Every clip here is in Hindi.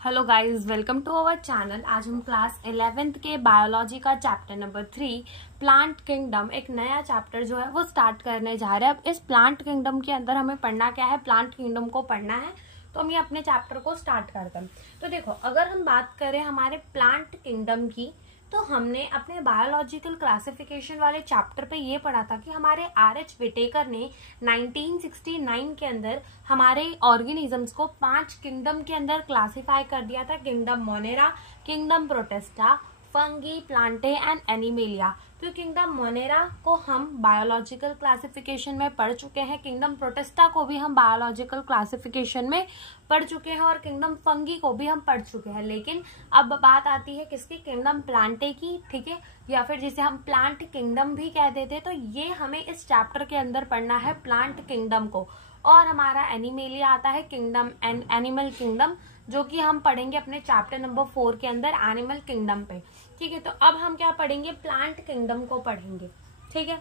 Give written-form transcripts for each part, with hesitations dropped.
Hello guys, welcome to our channel. आज हम क्लास 11th के बायोलॉजी का चैप्टर नंबर 3 प्लांट किंगडम, एक नया चैप्टर जो है वो स्टार्ट करने जा रहे हैं। अब इस प्लांट किंगडम के अंदर हमें पढ़ना क्या है, प्लांट किंगडम को पढ़ना है। तो हम ये अपने चैप्टर को स्टार्ट करते हैं। तो देखो, अगर हम बात करें हमारे प्लांट किंगडम की, तो हमने अपने बायोलॉजिकल क्लासिफिकेशन वाले चैप्टर पे ये पढ़ा था कि हमारे आर.एच. विटेकर ने 1969 के अंदर हमारे ऑर्गेनिजम्स को 5 किंगडम के अंदर क्लासिफाई कर दिया था। Kingdom Monera, kingdom protista, fungi, Plantae and animalia. तो किंगडम मोनेरा को हम बायोलॉजिकल क्लासिफिकेशन में पढ़ चुके हैं, किंगडम प्रोटिस्टा को भी हम बायोलॉजिकल क्लासिफिकेशन में पढ़ चुके हैं और किंगडम फंगी को भी हम पढ़ चुके हैं। लेकिन अब बात आती है किसकी, किंगडम प्लांटे की, ठीक है, या फिर जिसे हम प्लांट किंगडम भी कह देते हैं। तो ये हमें इस चैप्टर के अंदर पढ़ना है प्लांट किंगडम को। और हमारा एनिमेलिया आता है किंगडम एंड एनिमल किंगडम, जो कि हम पढ़ेंगे अपने चैप्टर नंबर 4 के अंदर एनिमल किंगडम पे। ठीक है, तो अब हम क्या पढ़ेंगे, प्लांट किंगडम को पढ़ेंगे। ठीक है,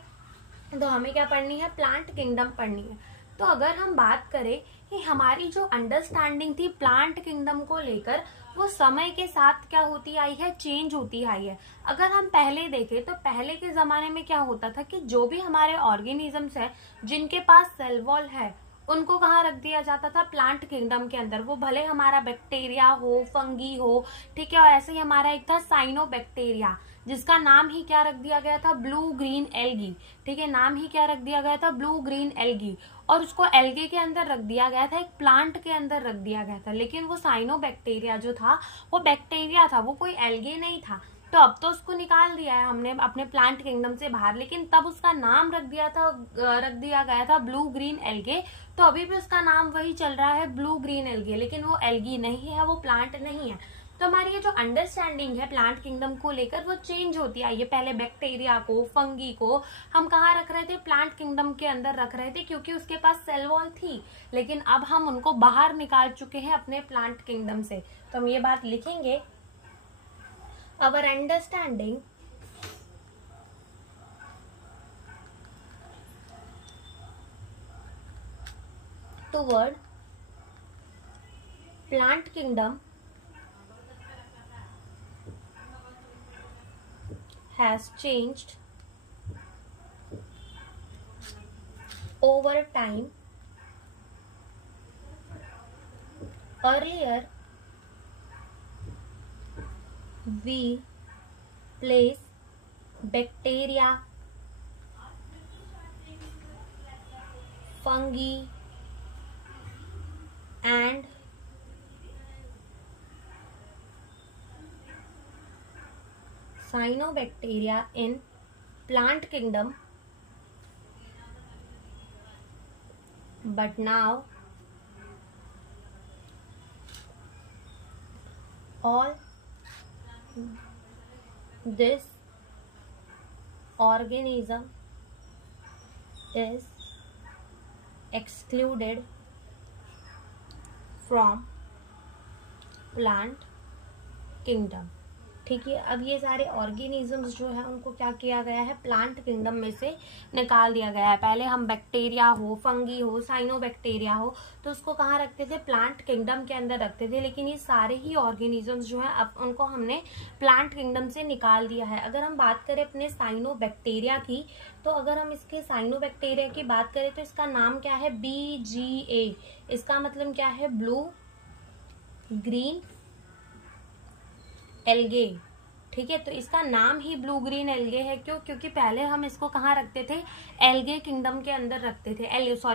तो हमें क्या पढ़नी है, प्लांट किंगडम पढ़नी है। तो अगर हम बात करें कि हमारी जो अंडरस्टैंडिंग थी प्लांट किंगडम को लेकर, वो समय के साथ क्या होती आई है, चेंज होती आई है। अगर हम पहले देखें तो पहले के जमाने में क्या होता था कि जो भी हमारे ऑर्गेनिजम्स है जिनके पास सेल वॉल है, उनको कहाँ रख दिया जाता था, प्लांट किंगडम के अंदर। वो भले हमारा बैक्टीरिया हो, फंगी हो, ठीक है। और ऐसे ही हमारा एक था साइनोबैक्टीरिया, जिसका नाम ही क्या रख दिया गया था, ब्लू ग्रीन एल्गी। ठीक है, नाम ही क्या रख दिया गया था, ब्लू ग्रीन एल्गी। और उसको एल्गे के अंदर रख दिया गया था, एक प्लांट के अंदर रख दिया गया था। लेकिन वो साइनोबैक्टीरिया जो था वो बैक्टीरिया था, वो कोई एल्गे नहीं था। तो अब तो उसको निकाल दिया है हमने अपने प्लांट किंगडम से बाहर, लेकिन तब उसका नाम रख दिया गया था ब्लू ग्रीन एल्गे। तो अभी भी उसका नाम वही चल रहा है, ब्लू ग्रीन एल्गे, लेकिन वो एल्गी नहीं है, वो प्लांट नहीं है। तो हमारी ये जो अंडरस्टैंडिंग है प्लांट किंगडम को लेकर, वो चेंज होती आई है। पहले बैक्टीरिया को, फंगी को हम कहाँ रख रहे थे, प्लांट किंगडम के अंदर रख रहे थे, क्योंकि उसके पास सेल वॉल थी। लेकिन अब हम उनको बाहर निकाल चुके हैं अपने प्लांट किंगडम से। तो हम ये बात लिखेंगे, our understanding toward plant kingdom has changed over time. Earlier we place bacteria, fungi and cyanobacteria in plant kingdom, but now all this organism is excluded from plant kingdom। ठीक है, अब ये सारे ऑर्गेनिजम्स जो है उनको क्या किया गया है, प्लांट किंगडम में से निकाल दिया गया है। पहले हम बैक्टीरिया हो, फंगी हो, साइनोबैक्टीरिया हो, तो उसको कहाँ रखते थे, प्लांट किंगडम के अंदर रखते थे। लेकिन ये सारे ही ऑर्गेनिजम्स जो है अब उनको हमने प्लांट किंगडम से निकाल दिया है। अगर हम बात करें अपने साइनोबैक्टीरिया की, तो अगर हम इसके साइनोबैक्टीरिया की बात करें तो इसका नाम क्या है, BGA। इसका मतलब क्या है, ब्लू ग्रीन एल्गे। ठीक है, तो इसका नाम ही ब्लू ग्रीन एल्गे है। क्यों, क्योंकि पहले हम इसको कहाँ रखते थे, एल्गे किंगडम के अंदर रखते थे,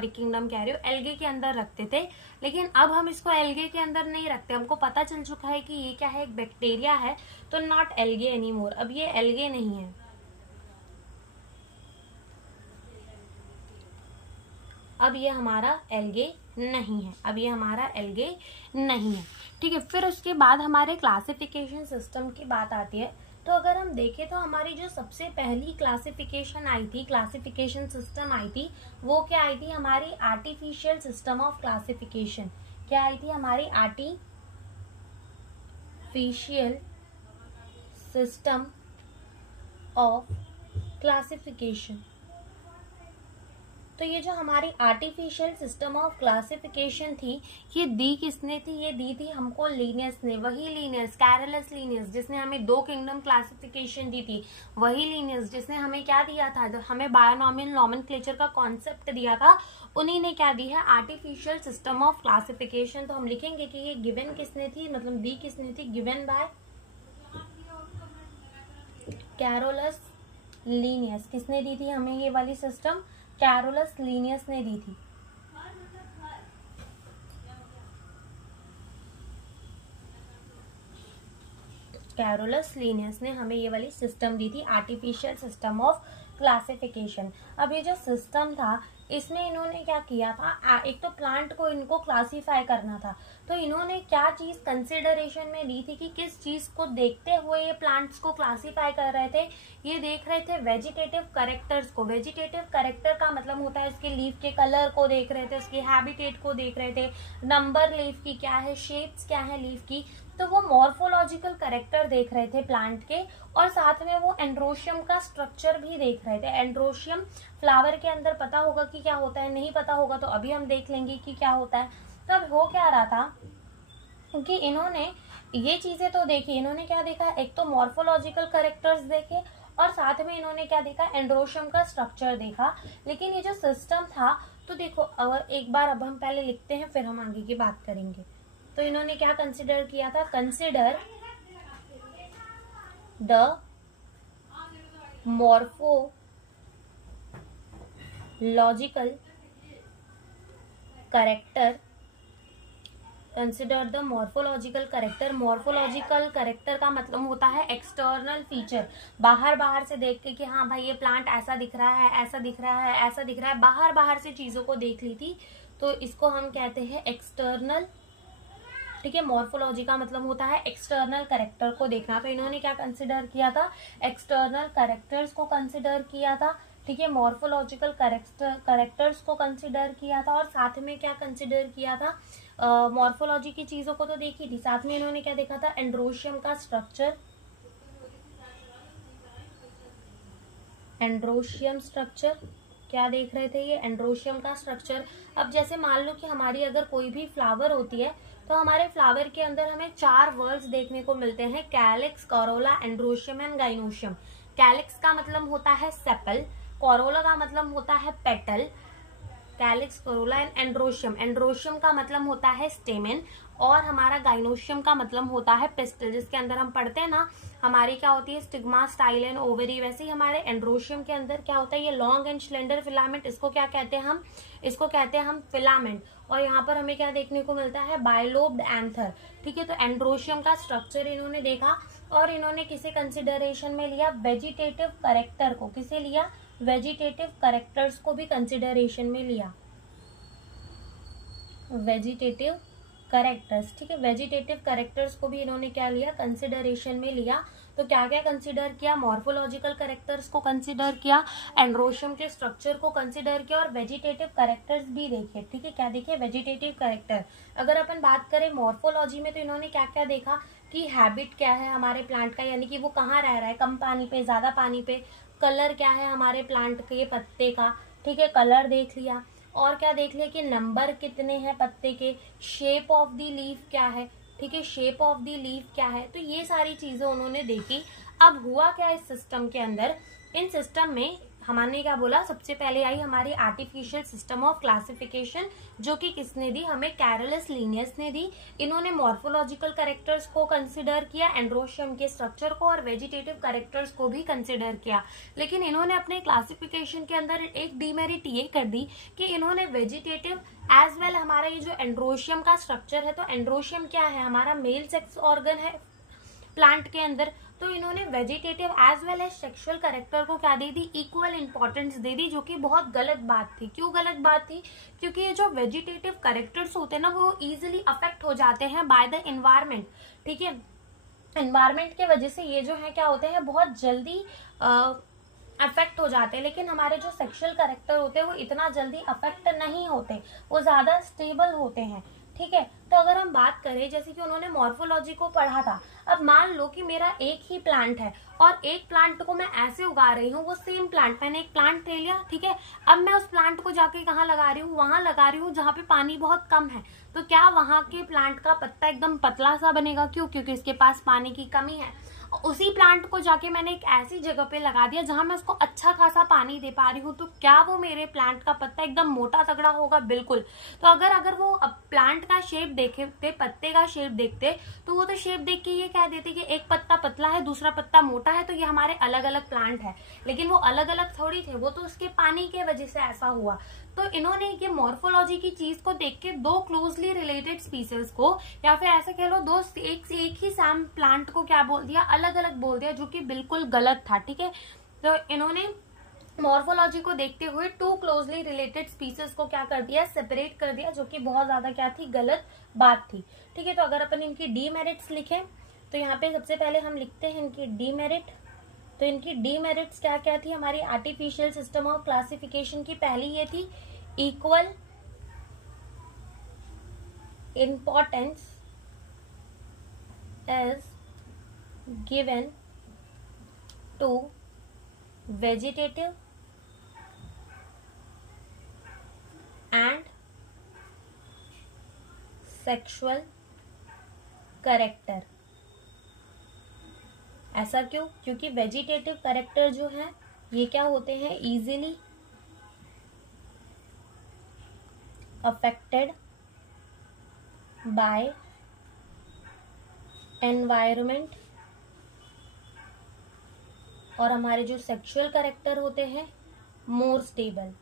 किंगडम कह रहे हो, एल्गे के अंदर रखते थे। लेकिन अब हम इसको एल्गे के अंदर नहीं रखते। हमको पता चल चुका है कि ये क्या है, एक बैक्टीरिया है, तो नॉट एल्गे एनीमोर। अब ये एल्गे नहीं है, अब ये हमारा एल्गे नहीं है, अब ये हमारा एल्गे नहीं है। ठीक है, फिर उसके बाद हमारे क्लासिफिकेशन सिस्टम की बात आती है। तो अगर हम देखें तो हमारी जो सबसे पहली क्लासिफिकेशन आई थी, क्लासिफिकेशन सिस्टम आई थी, वो क्या आई थी, हमारी आर्टिफिशियल सिस्टम ऑफ क्लासिफिकेशन। क्या आई थी, हमारी आर्टिफिशियल सिस्टम ऑफ क्लासिफिकेशन। तो ये जो हमारी आर्टिफिशियल सिस्टम ऑफ क्लासिफिकेशन थी, ये दी किसने थी? ये दी थी हमको लिनियस ने। वही लिनियस, कैरोलस लिनियस, जिसने हमें 2 किंगडम क्लासिफिकेशन दी थी। वही लिनियस जिसने हमें क्या दिया था? हमें बायोनॉमियल नॉमेनक्लेचर का कॉन्सेप्ट दिया था, उन्हीं ने क्या दी है? Artificial system of classification. तो हम लिखेंगे कि ये गिवन किसने थी, मतलब दी किसने थी? Given by Carolus Linnaeus. किसने दी थी हमें ये वाली सिस्टम? कैरोलस लीनियस ने दी थी। कैरोलस लीनियस ने हमें ये वाली सिस्टम दी थी, आर्टिफिशियल सिस्टम ऑफ क्लासिफिकेशन। अब ये जो सिस्टम था, इसमें इन्होंने क्या किया था? एक तो प्लांट को इनको क्लासिफाई करना था, तो इन्होंने क्या चीज कंसिडरेशन में ली थी कि किस चीज को देखते हुए ये प्लांट्स को क्लासिफाई कर रहे थे? ये देख रहे थे वेजिटेटिव कैरेक्टर्स को। वेजिटेटिव कैरेक्टर का मतलब होता है इसके लीफ के कलर को देख रहे थे, उसकी हैबिटेट को देख रहे थे, नंबर लीफ की क्या है, शेप्स क्या है लीफ की, तो वो मॉर्फोलॉजिकल कैरेक्टर देख रहे थे प्लांट के, और साथ में वो एंड्रोशियम का स्ट्रक्चर भी देख रहे थे। एंड्रोशियम फ्लावर के अंदर पता होगा कि क्या होता है, नहीं पता होगा तो अभी हम देख लेंगे कि क्या होता है। तो अब हो क्या रहा था कि इन्होंने ये चीजें तो देखी, इन्होंने क्या देखा? एक तो मॉर्फोलॉजिकल कैरेक्टर्स देखे, और साथ में इन्होंने क्या देखा? एंड्रोशियम का स्ट्रक्चर देखा। लेकिन ये जो सिस्टम था, तो देखो, अगर एक बार अब हम पहले लिखते हैं, फिर हम आगे की बात करेंगे। तो इन्होंने क्या कंसिडर किया था? Consider the morphological character. Consider the morphological character. Morphological character का मतलब होता है एक्सटर्नल फीचर, बाहर से देख के कि हाँ भाई ये प्लांट ऐसा दिख रहा है, ऐसा दिख रहा है, ऐसा दिख रहा है, बाहर से चीजों को देख ली थी, तो इसको हम कहते हैं एक्सटर्नल। ठीक है, मॉर्फोलॉजी का मतलब होता है एक्सटर्नल कैरेक्टर को देखना। तो इन्होंने क्या कंसिडर किया था? एक्सटर्नल कैरेक्टर्स को कंसिडर किया था। ठीक है, मॉर्फोलॉजिकल कैरेक्टर्स को कंसिडर किया था, और साथ में क्या कंसिडर किया था? मॉर्फोलॉजी की चीजों को तो देखी थी, साथ में इन्होंने क्या देखा था? एंड्रोशियम का स्ट्रक्चर। एंड्रोशियम स्ट्रक्चर क्या देख रहे थे? ये एंड्रोशियम का स्ट्रक्चर। अब जैसे मान लो कि हमारी अगर कोई भी फ्लावर होती है, तो हमारे फ्लावर के अंदर हमें 4 वर्ड्स देखने को मिलते हैं: calyx, Corolla, androecium and gynoecium. Calyx का मतलब होता है सेपल, कोरोला का मतलब होता है petal, calyx, Corolla and androecium. Androecium का मतलब होता है स्टेमेन, और हमारा गाइनोशियम का मतलब होता है पिस्टल, जिसके अंदर हम पढ़ते हैं ना, हमारी क्या होती है? Stigma, style and ovary. वैसे ही हमारे एंड्रोशियम के अंदर क्या होता है? ये लॉन्ग एंड स्लेंडर फिलामेंट। इसको क्या कहते हैं हम? इसको कहते हैं हम फिलामेंट। और यहाँ पर हमें क्या देखने को मिलता है? Bilobed anther. ठीक है, तो एंड्रोशियम का स्ट्रक्चर इन्होंने देखा, और इन्होंने किसे कंसिडरेशन में लिया? वेजिटेटिव कैरेक्टर को। किसे लिया? वेजिटेटिव कैरेक्टर्स को भी कंसिडरेशन में लिया। वेजिटेटिव कैरेक्टर्स, ठीक है, वेजिटेटिव कैरेक्टर्स को भी इन्होंने क्या लिया? कंसिडरेशन में लिया। तो क्या क्या कंसिडर किया? मॉर्फोलॉजिकल कैरेक्टर्स को कंसिडर किया, एंड्रोशियम के स्ट्रक्चर को कंसिडर किया, और वेजिटेटिव कैरेक्टर्स भी देखे। ठीक है, क्या देखे? Vegetative character. अगर अपन बात करें मॉर्फोलॉजी में, तो इन्होंने क्या क्या देखा कि हैबिट क्या है हमारे प्लांट का, यानी कि वो कहाँ रह रहा है, कम पानी पे, ज्यादा पानी पे। कलर क्या है हमारे प्लांट के पत्ते का, ठीक है, कलर देख लिया। और क्या देख लिया कि नंबर कितने हैं पत्ते के, शेप ऑफ द लीफ क्या है, ठीक है, शेप ऑफ द लीफ क्या है। तो ये सारी चीजें उन्होंने देखी। अब हुआ क्या इस सिस्टम के अंदर? इन सिस्टम में हमने क्या बोला? सबसे पहले आई हमारी आर्टिफिशियल सिस्टम ऑफ क्लासिफिकेशन, जो कि किसने दी? हमें कैरोलस लीनियस ने दी। इन्होंने मॉर्फोलॉजिकल कैरेक्टर्स को कंसिडर किया, एंड्रोशियम के स्ट्रक्चर को, और वेजिटेटिव कैरेक्टर्स को भी कंसिडर किया। लेकिन इन्होंने अपने क्लासिफिकेशन के अंदर एक डीमेरिट ये कर दी कि इन्होंने वेजिटेटिव एज वेल, हमारा ये जो एंड्रोशियम का स्ट्रक्चर है, तो एंड्रोशियम क्या है? हमारा मेल सेक्स ऑर्गन है प्लांट के अंदर। तो इन्होंने vegetative as well as sexual character को क्या दे दी? इक्वल इंपॉर्टेंस दे दी, जो कि बहुत गलत बात थी। क्यों गलत बात थी? क्योंकि ये जो वेजिटेटिव कैरेक्टर्स होते हैं ना, वो इजीली अफेक्ट हो जाते हैं बाय द एनवायरमेंट। ठीक है, एनवायरमेंट की वजह से ये जो है क्या होते हैं, बहुत जल्दी अफेक्ट हो जाते हैं। लेकिन हमारे जो सेक्सुअल कैरेक्टर होते हैं वो इतना जल्दी अफेक्ट नहीं होते, वो ज्यादा स्टेबल होते हैं। ठीक है। तो अगर हम बात करें जैसे कि उन्होंने मॉर्फोलॉजी को पढ़ा था, अब मान लो कि मेरा एक ही प्लांट है और एक प्लांट को मैं ऐसे उगा रही हूँ, वो सेम प्लांट, मैंने एक प्लांट ले लिया, ठीक है। अब मैं उस प्लांट को जाके कहाँ लगा रही हूँ, वहां लगा रही हूँ जहाँ पे पानी बहुत कम है। तो क्या वहां के प्लांट का पत्ता एकदम पतला सा बनेगा? क्यों? क्योंकि इसके पास पानी की कमी है। उसी प्लांट को जाके मैंने एक ऐसी जगह पे लगा दिया जहां मैं उसको अच्छा खासा पानी दे पा रही हूँ, तो क्या वो मेरे प्लांट का पत्ता एकदम मोटा तगड़ा होगा? बिल्कुल। तो अगर वो प्लांट का शेप देखते, पत्ते का शेप देखते, तो वो तो शेप देख के ये कह देते कि एक पत्ता पतला है, दूसरा पत्ता मोटा है, तो ये हमारे अलग अलग प्लांट है। लेकिन वो अलग अलग थोड़ी थे, वो तो उसके पानी के वजह से ऐसा हुआ। तो इन्होंने ये मॉर्फोलॉजी की चीज को देख के दो क्लोजली रिलेटेड स्पीसीज को, या फिर ऐसे कह लो दो एक ही सैम प्लांट को क्या बोल दिया, अलग अलग बोल दिया, जो कि बिल्कुल गलत था, ठीक है। तो इन्होंने मॉर्फोलॉजी को देखते हुए टू क्लोजली रिलेटेड स्पीसीज को क्या कर दिया, सेपरेट कर दिया, जो कि बहुत ज्यादा क्या थी, गलत बात थी, ठीक है। तो अगर अपन इनकी डीमेरिट्स लिखें तो यहाँ पे सबसे पहले हम लिखते हैं इनकी डीमेरिट। तो इनकी डीमेरिट्स क्या क्या थी हमारी आर्टिफिशियल सिस्टम ऑफ क्लासिफिकेशन की? पहली ये थी equal importance is given to vegetative and sexual character. ऐसा क्यों? क्योंकि वेजिटेटिव कैरेक्टर जो है ये क्या होते हैं, इजीली अफेक्टेड बाय एनवायरमेंट, और हमारे जो सेक्सुअल कैरेक्टर होते हैं मोर स्टेबल,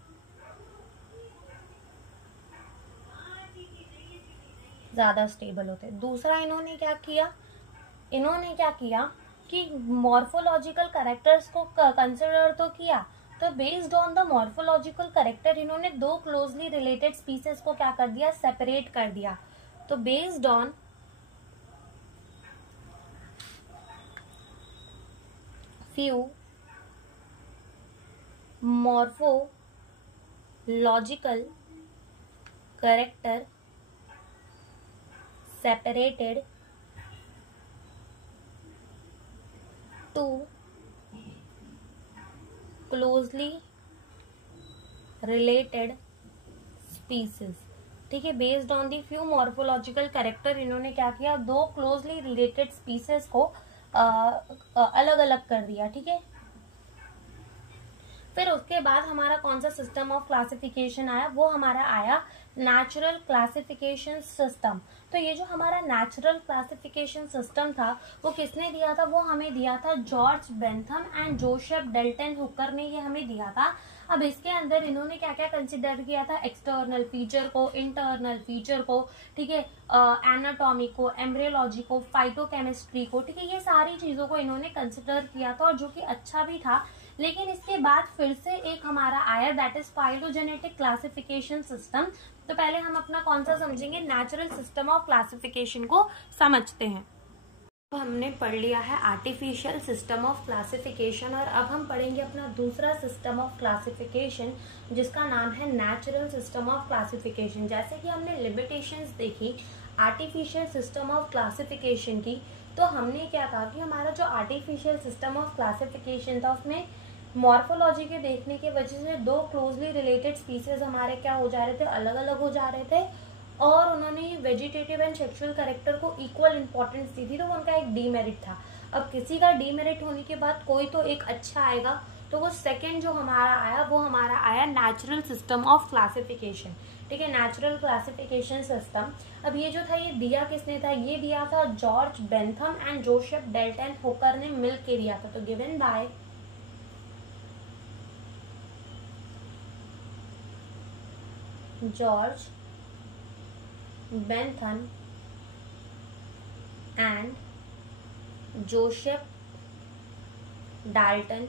ज्यादा स्टेबल होते हैं। दूसरा इन्होंने क्या किया कि मॉर्फोलॉजिकल कैरेक्टर्स को कंसिडर तो किया, तो based on the morphological character इन्होंने दो क्लोजली रिलेटेड स्पीसीज को क्या कर दिया, सेपरेट कर दिया। तो based on few morphological character separated two closely related species, ठीक है। Based on the few morphological character इन्होंने क्या किया, दो क्लोजली रिलेटेड स्पीसीज को अलग अलग कर दिया, ठीक है। फिर उसके बाद हमारा कौन सा सिस्टम ऑफ क्लासिफिकेशन आया, वो हमारा आया नेचुरल क्लासिफिकेशन सिस्टम। तो ये जो हमारा नेचुरल क्लासिफिकेशन सिस्टम था वो किसने दिया था, वो हमें दिया था George Bentham and Joseph Dalton Hooker ने, ये हमें दिया था। अब इसके अंदर इन्होंने क्या क्या कंसिडर किया था, एक्सटर्नल फीचर को, इंटरनल फीचर को, ठीक है, एनाटॉमी को, एम्ब्रियोलॉजी को, फाइटोकेमिस्ट्री को, ठीक है, ये सारी चीजों को इन्होंने कंसिडर किया था, और जो कि अच्छा भी था। लेकिन इसके बाद फिर से एक हमारा आया, that is phylogenetic classification system. तो पहले हम अपना कौन सा समझेंगे, नेचुरल सिस्टम ऑफ क्लासिफिकेशन को समझते हैं। तो हमने पढ़ लिया है आर्टिफिशियल सिस्टम ऑफ क्लासिफिकेशन, और अब हम पढ़ेंगे अपना दूसरा सिस्टम ऑफ क्लासिफिकेशन जिसका नाम है नेचुरल सिस्टम ऑफ क्लासिफिकेशन। जैसे कि हमने लिमिटेशंस देखी आर्टिफिशियल सिस्टम ऑफ क्लासिफिकेशन की, तो हमने क्या कहा कि हमारा जो आर्टिफिशियल सिस्टम ऑफ क्लासिफिकेशन था उसमें मॉर्फोलॉजी के देखने की वजह से दो क्लोजली रिलेटेड स्पीसीज हमारे क्या हो जा रहे थे, अलग अलग हो जा रहे थे, और उन्होंने वेजिटेटिव एंड सेक्सुअल कैरेक्टर को इक्वल इंपॉर्टेंस दी थी, तो उनका एक डीमेरिट था। अब किसी का डीमेरिट होने के बाद कोई तो एक अच्छा आएगा, तो वो सेकेंड जो हमारा आया वो हमारा आया नेचुरल सिस्टम ऑफ क्लासिफिकेशन, ठीक है, नेचुरल क्लासिफिकेशन सिस्टम। अब ये जो था ये दिया किसने था, ये दिया था George Bentham and Joseph Dalton Hooker ने मिल के दिया था। तो given by George Bentham and Joseph Dalton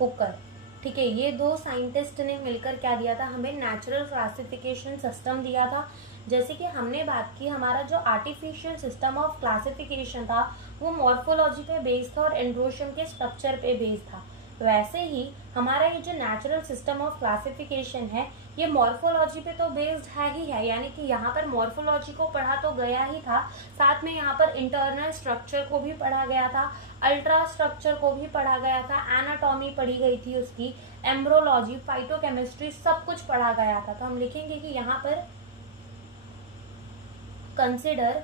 Hooker, ठीक है, ये दो साइंटिस्ट ने मिलकर क्या दिया था, हमें नेचुरल क्लासिफिकेशन सिस्टम दिया था। जैसे कि हमने बात की हमारा जो आर्टिफिशियल सिस्टम ऑफ क्लासिफिकेशन था वो मॉर्फोलॉजी पे बेस्ड था और एंड्रोशियम के स्ट्रक्चर पे बेस्ड था। वैसे ही हमारा ये जो नेचुरल सिस्टम ऑफ क्लासिफिकेशन है ये मॉर्फोलॉजी पे तो बेस्ड है ही है, यानी कि यहाँ पर मॉर्फोलॉजी को पढ़ा तो गया ही था, साथ में यहाँ पर इंटरनल स्ट्रक्चर को भी पढ़ा गया था, अल्ट्रा स्ट्रक्चर को भी पढ़ा गया था, एनाटॉमी पढ़ी गई थी उसकी, एम्ब्रोलॉजी, फाइटोकेमिस्ट्री, सब कुछ पढ़ा गया था। तो हम लिखेंगे कि यहाँ पर कंसिडर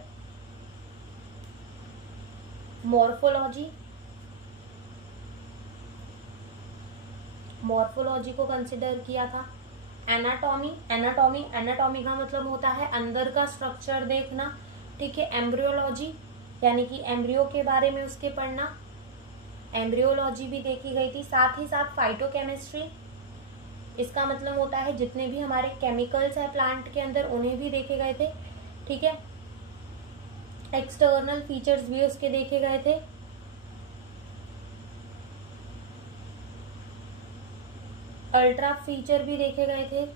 मॉर्फोलॉजी, मॉर्फोलॉजी को कंसिडर किया था। एनाटॉमी, एनाटॉमी, एनाटॉमी का मतलब होता है अंदर का स्ट्रक्चर देखना, ठीक है। एम्ब्रियोलॉजी यानी कि एम्ब्रियो के बारे में उसके पढ़ना, एम्ब्रियोलॉजी भी देखी गई थी। साथ ही साथ फाइटोकेमिस्ट्री, इसका मतलब होता है जितने भी हमारे केमिकल्स है प्लांट के अंदर उन्हें भी देखे गए थे, ठीक है। एक्सटर्नल फीचर्स भी उसके देखे गए थे। अल्ट्रा फीचर भी देखे गए थे।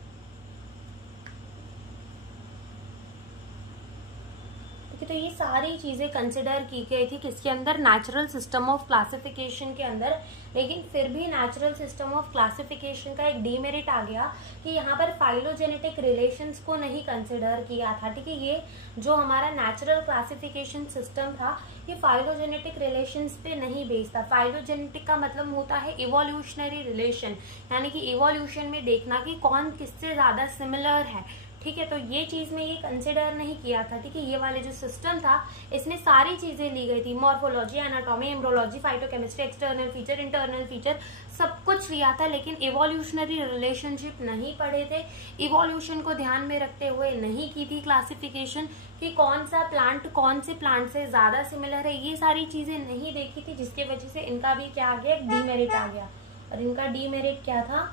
तो ये सारी चीजें कंसिडर की गई थी किसके अंदर, नेचुरल सिस्टम ऑफ क्लासिफिकेशन के अंदर। लेकिन फिर भी नेचुरल सिस्टम ऑफ क्लासिफिकेशन का एक डीमेरिट आ गया कि यहाँ पर फाइलोजेनेटिक रिलेशंस को नहीं कंसिडर किया था, ठीक है। ये जो हमारा नेचुरल क्लासिफिकेशन सिस्टम था ये फाइलोजेनेटिक रिलेशंस पे नहीं बेस्ड था। फाइलोजेनेटिक का मतलब होता है इवोल्यूशनरी रिलेशन, यानी कि इवोल्यूशन में देखना कि कौन किससे ज्यादा सिमिलर है, ठीक है। तो ये चीज में ये कंसिडर नहीं किया था, ठीक है। ये वाले जो सिस्टम था इसमें सारी चीजें ली गई थी, morphology, anatomy, embryology, phytochemistry, external feature, internal feature, सब कुछ लिया था। लेकिन इवोल्यूशनरी रिलेशनशिप नहीं पढ़े थे, इवोल्यूशन को ध्यान में रखते हुए नहीं की थी क्लासिफिकेशन कि कौन सा प्लांट कौन से प्लांट से ज्यादा सिमिलर है, ये सारी चीजें नहीं देखी थी, जिसकी वजह से इनका भी क्या आ गया, डीमेरिट आ गया। और इनका डीमेरिट क्या था,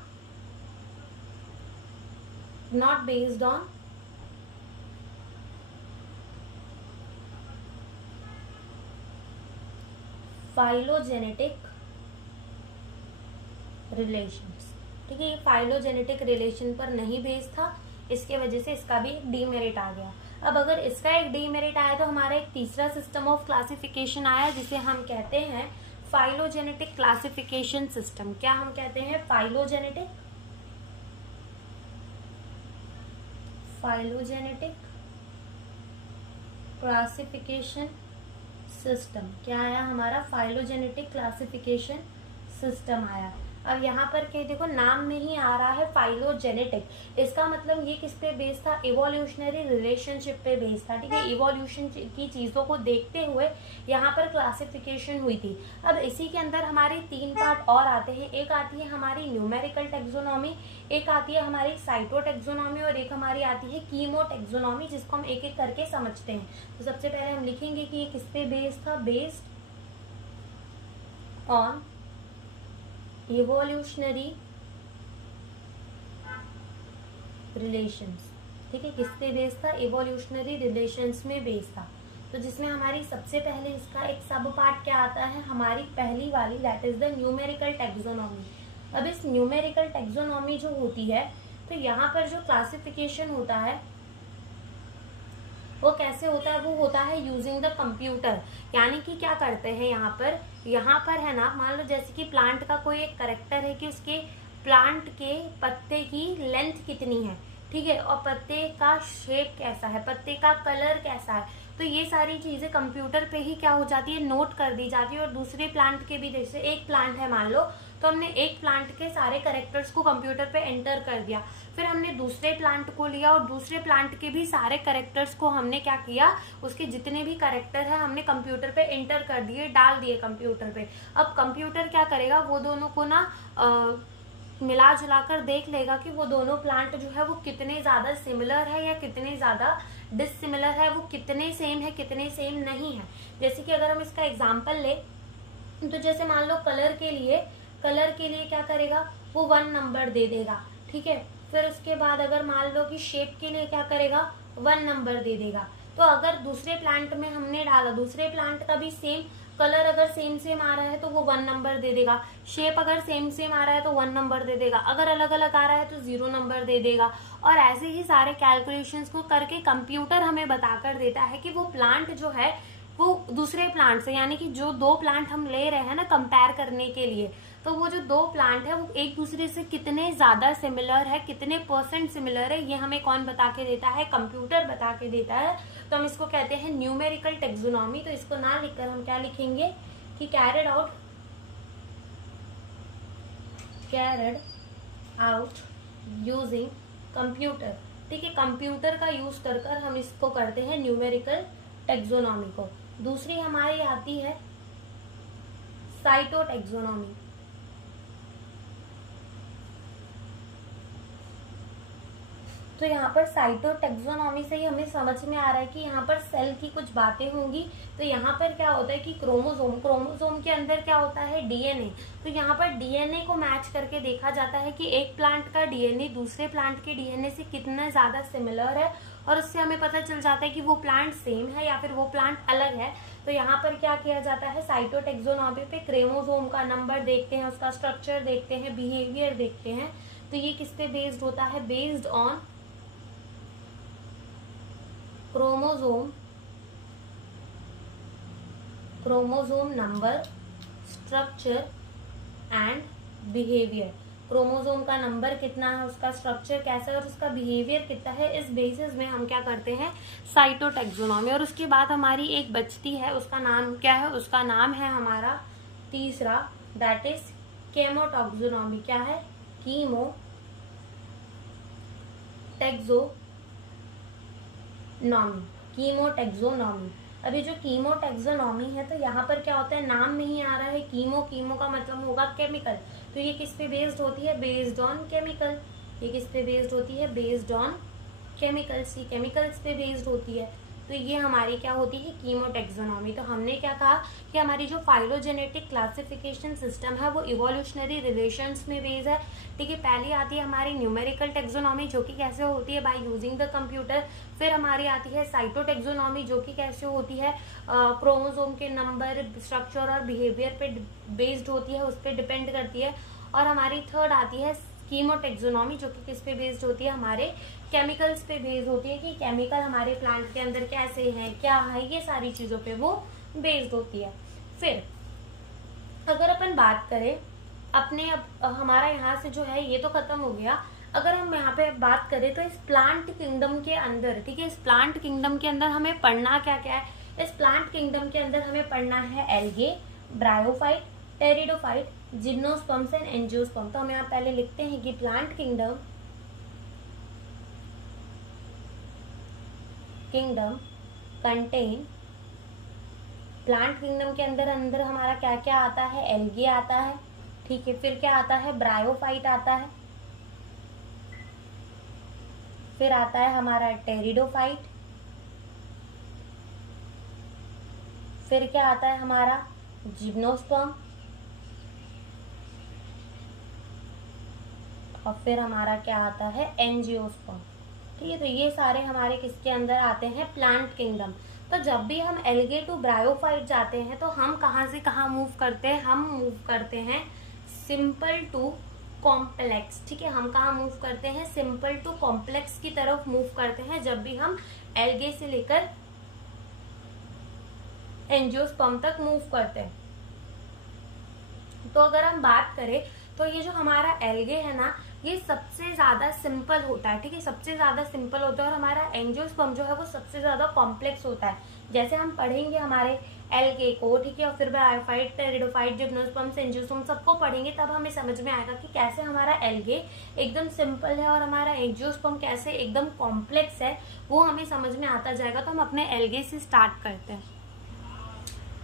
not based on phylogenetic relations, ठीक है। ये फाइलोजेनेटिक रिलेशन पर नहीं बेस्ड था, इसके वजह से इसका भी एक डीमेरिट आ गया। अब अगर इसका एक डीमेरिट आया तो हमारा एक तीसरा सिस्टम ऑफ क्लासिफिकेशन आया जिसे हम कहते हैं फाइलोजेनेटिक क्लासिफिकेशन सिस्टम। क्या हम कहते हैं, फाइलोजेनेटिक क्लासिफिकेशन सिस्टम। क्या आया हमारा, फाइलोजेनेटिक क्लासिफिकेशन सिस्टम आया। अब यहाँ पर क्या देखो नाम में ही आ रहा है फाइलोजेनेटिक, इसका मतलब ये किस पे बेस्ड था, इवोल्यूशनरी रिलेशनशिप पे बेस्ड था, ठीक है। इवोल्यूशन की चीजों को देखते हुए यहाँ पर क्लासिफिकेशन हुई थी। अब इसी के अंदर हमारे 3 पार्ट और आते हैं, एक आती है हमारी न्यूमेरिकल टेक्सोनॉमी, एक आती है हमारी साइटोटेक्सोनॉमी और एक हमारी आती है कीमोटेक्सोनॉमी, जिसको हम एक एक करके समझते हैं। तो सबसे पहले हम लिखेंगे कि ये किस पे बेस्ड था, बेस्ड ऑन इवोल्यूशनरी रिलेशंस, ठीक है। किस पे बेस्ड था, इवोल्यूशनरी रिलेशंस में बेस्ड था। तो जिसमें हमारी सबसे पहले इसका एक सब पार्ट क्या आता है, हमारी पहली वाली, that is the numerical taxonomy. अब इस न्यूमेरिकल टेक्सोनॉमी जो होती है, तो यहाँ पर जो क्लासिफिकेशन होता है वो कैसे होता है, वो होता है यूजिंग द कंप्यूटर। यानी कि क्या करते हैं यहाँ पर है ना, मान लो जैसे कि प्लांट का कोई एक कैरेक्टर है कि उसके प्लांट के पत्ते की लेंथ कितनी है, ठीक है, और पत्ते का शेप कैसा है, पत्ते का कलर कैसा है, तो ये सारी चीजें कंप्यूटर पे ही क्या हो जाती है, नोट कर दी जाती है। और दूसरे प्लांट के भी, जैसे एक प्लांट है मान लो, तो हमने एक प्लांट के सारे कैरेक्टर्स को कंप्यूटर पे एंटर कर दिया, फिर हमने दूसरे प्लांट को लिया और दूसरे प्लांट के भी सारे कैरेक्टर्स को हमने क्या किया, उसके जितने भी कैरेक्टर है हमने कंप्यूटर पे एंटर कर दिए, डाल दिए कंप्यूटर पे। अब कंप्यूटर क्या करेगा, वो दोनों को ना मिला जुला कर देख लेगा कि वो दोनों प्लांट जो है वो कितने ज्यादा सिमिलर है या कितने ज्यादा डिससिमिलर है, वो कितने सेम है कितने सेम नहीं है। जैसे कि अगर हम इसका एग्जांपल ले, तो जैसे मान लो कलर के लिए क्या करेगा, वो 1 नंबर दे देगा, ठीक है। फिर उसके बाद अगर मान लो कि शेप के लिए क्या करेगा, 1 नंबर दे देगा। तो अगर दूसरे प्लांट में हमने डाला, दूसरे प्लांट का भी सेम कलर अगर सेम आ रहा है तो वो 1 नंबर दे देगा, शेप अगर सेम आ रहा है तो 1 नंबर दे देगा, अगर अलग अलग आ रहा है तो 0 नंबर दे देगा। और ऐसे ही सारे कैलकुलेशंस को करके कंप्यूटर हमें बताकर देता है कि वो प्लांट जो है वो दूसरे प्लांट से, यानी कि जो 2 प्लांट हम ले रहे हैं ना कंपेयर करने के लिए, तो वो जो दो प्लांट है वो एक दूसरे से कितने ज्यादा सिमिलर है, कितने % सिमिलर है, ये हमें कौन बता के देता है, कंप्यूटर बता के देता है। तो हम इसको कहते हैं न्यूमेरिकल टेक्सोनॉमी। तो इसको ना लिखकर हम क्या लिखेंगे कि कैरिड आउट यूजिंग कंप्यूटर। ठीक है, कंप्यूटर का यूज कर हम इसको करते हैं न्यूमेरिकल टेक्सोनॉमी को। दूसरी हमारी आती है साइटोटेक्सोनॉमी। तो यहाँ पर साइटोटेक्सोनॉमी से ही हमें समझ में आ रहा है कि यहाँ पर सेल की कुछ बातें होंगी। तो यहाँ पर क्या होता है कि क्रोमोसोम के अंदर क्या होता है, डीएनए। तो यहाँ पर डीएनए को मैच करके देखा जाता है कि एक प्लांट का डीएनए दूसरे प्लांट के डीएनए से कितना ज्यादा सिमिलर है, और उससे हमें पता चल जाता है कि वो प्लांट सेम है या फिर वो प्लांट अलग है। तो यहाँ पर क्या किया जाता है, साइटोटेक्सोनॉमी पे क्रोमोसोम का नंबर देखते हैं, उसका स्ट्रक्चर देखते हैं, बिहेवियर देखते हैं। तो ये किस पे बेस्ड होता है, based on chromosome number, structure and behaviour. Chromosome का नंबर कितना है, उसका स्ट्रक्चर कैसा है और उसका बिहेवियर कितना है, इस बेसिस में हम क्या करते हैं, साइटोटेक्सोनॉमी। और उसके बाद हमारी एक बचती है, उसका नाम क्या है, उसका नाम है हमारा तीसरा, दैट इज केमोटेक्सोनॉमी। क्या है, कीमोटेक्सोनॉमी। अभी जो कीमोटेक्सोनॉमी है, तो यहाँ पर क्या होता है, नाम में ही आ रहा है कीमो का मतलब होगा केमिकल। तो ये किस पे बेस्ड होती है, बेस्ड ऑन केमिकल। ये किस पे बेस्ड होती है, बेस्ड ऑन केमिकल्स। ये केमिकल्स पे बेस्ड होती है। तो ये हमारी क्या होती है, कीमोटेक्सोनॉमी। तो हमने क्या कहा कि हमारी जो फाइलोजेनेटिक क्लासिफिकेशन सिस्टम है वो इवोल्यूशनरी रिलेशंस में बेस्ड है। ठीक है, पहली आती है हमारी न्यूमेरिकल टेक्सोनॉमी, जो कि कैसे होती है, बाय यूजिंग द कंप्यूटर। फिर हमारी आती है साइटोटेक्सोनॉमी, जो कि कैसे होती है, क्रोमोसोम के नंबर, स्ट्रक्चर और बिहेवियर पे बेस्ड होती है, उस पर डिपेंड करती है। और हमारी थर्ड आती है कीमोटेक्सोनॉमी, जो कि किस पे बेस्ड होती है, हमारे केमिकल्स पे बेस्ड होती है कि केमिकल हमारे प्लांट के अंदर कैसे हैं, क्या है, ये सारी चीजों पे वो बेस्ड होती है। फिर अगर अपन बात करें अपने, अब हमारा यहाँ से जो है ये तो खत्म हो गया। अगर हम यहाँ पे बात करें तो इस प्लांट किंगडम के अंदर, ठीक है, इस प्लांट किंगडम के अंदर हमें पढ़ना क्या क्या है, इस प्लांट किंगडम के अंदर हमें पढ़ना है algae, bryophyte, pteridophyte, gymnosperms and angiosperm. तो हम यहाँ पहले लिखते हैं कि plant kingdom contain, plant kingdom के अंदर हमारा क्या क्या आता है, एल्गे आता है। ठीक है, फिर क्या आता है, ब्रायोफाइट आता है, फिर आता है हमारा टेरिडोफाइट, फिर क्या आता है हमारा जिम्नोस्पर्म, और फिर हमारा क्या आता है, एंजियोस्पर्म। ठीक है, तो ये सारे हमारे किसके अंदर आते हैं, प्लांट किंगडम। तो जब भी हम एल्गे टू ब्रायोफाइट जाते हैं तो हम कहाँ से कहाँ मूव करते हैं, हम मूव करते हैं सिंपल टू कॉम्प्लेक्स। ठीक है, हम कहाँ मूव करते हैं, सिंपल टू कॉम्प्लेक्स की तरफ मूव करते हैं जब भी हम एल्गे से लेकर एंजियोस्पर्म तक मूव करते हैं। तो अगर हम बात करें तो ये जो हमारा एल्गे है ना, ये सबसे ज्यादा सिंपल होता है। ठीक है, सबसे ज्यादा सिंपल होता है, और हमारा एंजियोस्पर्म जो है वो सबसे ज्यादा कॉम्प्लेक्स होता है। जैसे हम पढ़ेंगे हमारे एल्गे को, ठीक है, और फिर ब्रायोफाइट, टेरिडोफाइट, जिम्नोस्पर्म, एंजियोस्पर्म सबको पढ़ेंगे, तब हमें समझ में आएगा कि कैसे हमारा एल्गे एकदम सिंपल है और हमारा एंजियोस्पर्म कैसे एकदम कॉम्प्लेक्स है, वो हमें समझ में आता जाएगा। तो हम अपने एल्गे से स्टार्ट करते हैं।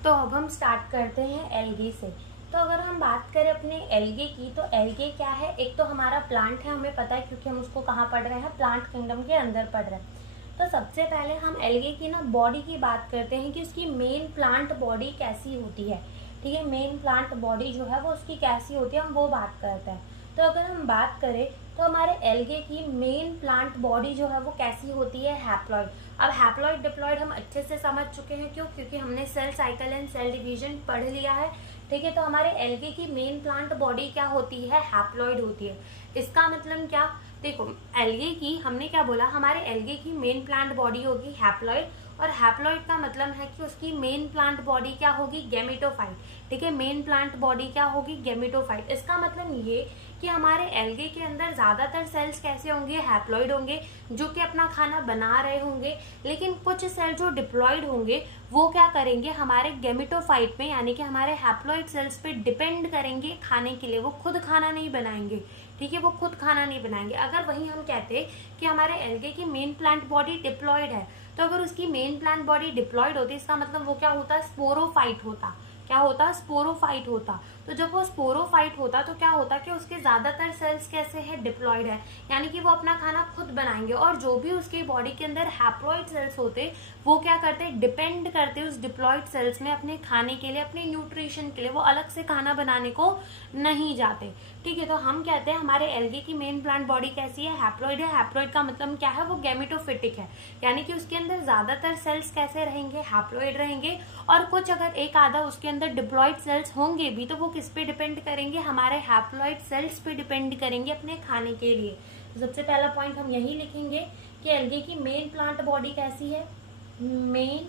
तो अब हम स्टार्ट करते हैं एल्गे से। तो अगर हम बात करें अपने एल्गे की, तो एल्गे क्या है, एक तो हमारा प्लांट है, हमें पता है क्योंकि हम उसको कहाँ पढ़ रहे हैं, प्लांट किंगडम के अंदर पढ़ रहे हैं। तो सबसे पहले हम एल्गे की ना बॉडी की बात करते हैं कि उसकी मेन प्लांट बॉडी कैसी होती है। ठीक है, मेन प्लांट बॉडी जो है वो उसकी कैसी होती है, हम वो बात करते हैं। तो अगर हम बात करें तो हमारे एल्गे की मेन प्लांट बॉडी जो है वो कैसी होती है, हैप्लॉइड। अब हैप्लॉइड डिप्लॉइड हम अच्छे से समझ चुके हैं, क्यों, क्योंकि हमने cell cycle and cell division पढ़ लिया है। ठीक है, तो हमारे एल्गे की मेन प्लांट बॉडी क्या होती है, हैप्लॉइड होती है। इसका मतलब क्या, देखो एल्गे की हमने क्या बोला, हमारे एल्गे की मेन प्लांट बॉडी होगी हैप्लॉइड, और हैप्लॉइड का मतलब है कि उसकी मेन प्लांट बॉडी क्या होगी, गैमेटोफाइट। ठीक है, मेन प्लांट बॉडी क्या होगी, गैमेटोफाइट। इसका मतलब ये कि हमारे एल्गे के अंदर ज्यादातर सेल्स कैसे होंगे, हैप्लॉइड होंगे, जो कि अपना खाना बना रहे होंगे। लेकिन कुछ सेल जो डिप्लॉइड होंगे वो क्या करेंगे, हमारे गैमेटोफाइट में यानी कि हमारे हैप्लॉइड सेल्स पे डिपेंड करेंगे खाने के लिए, वो खुद खाना नहीं बनाएंगे। ठीक है, वो खुद खाना नहीं बनाएंगे। अगर वही हम कहते कि हमारे एल्गे की मेन प्लांट बॉडी डिप्लॉइड है, तो अगर उसकी मेन प्लांट बॉडी डिप्लॉइड होती, इसका मतलब वो क्या होता, स्पोरोफाइट होता। क्या होता, स्पोरोफाइट होता। तो जब वो स्पोरोफाइट होता तो क्या होता कि उसके ज्यादातर सेल्स कैसे है, डिप्लॉइड है, यानी कि वो अपना खाना खुद बनाएंगे। और जो भी उसकी बॉडी के अंदर हैप्लॉइड सेल्स होते वो क्या करते, डिपेंड करते उस डिप्लॉइड सेल्स में अपने खाने के लिए, अपने न्यूट्रिशन के लिए, वो अलग से खाना बनाने को नहीं जाते। ठीक है, तो हम कहते हैं हमारे एल्गे की मेन प्लांट बॉडी कैसी है, हैप्लॉइड है। हैप्लॉइड का मतलब क्या है, वो गैमेटोफिटिक है, यानी कि उसके अंदर ज्यादातर सेल्स कैसे रहेंगे, हैप्लॉइड रहेंगे। और कुछ अगर एक आधा उसके अंदर डिप्लॉइड सेल्स होंगे भी, तो वो किस पे डिपेंड करेंगे, हमारे हैप्लॉइड सेल्स पे डिपेंड करेंगे अपने खाने के लिए। सबसे पहला पॉइंट हम यही लिखेंगे कि एल्गे की मेन प्लांट बॉडी कैसी है, मेन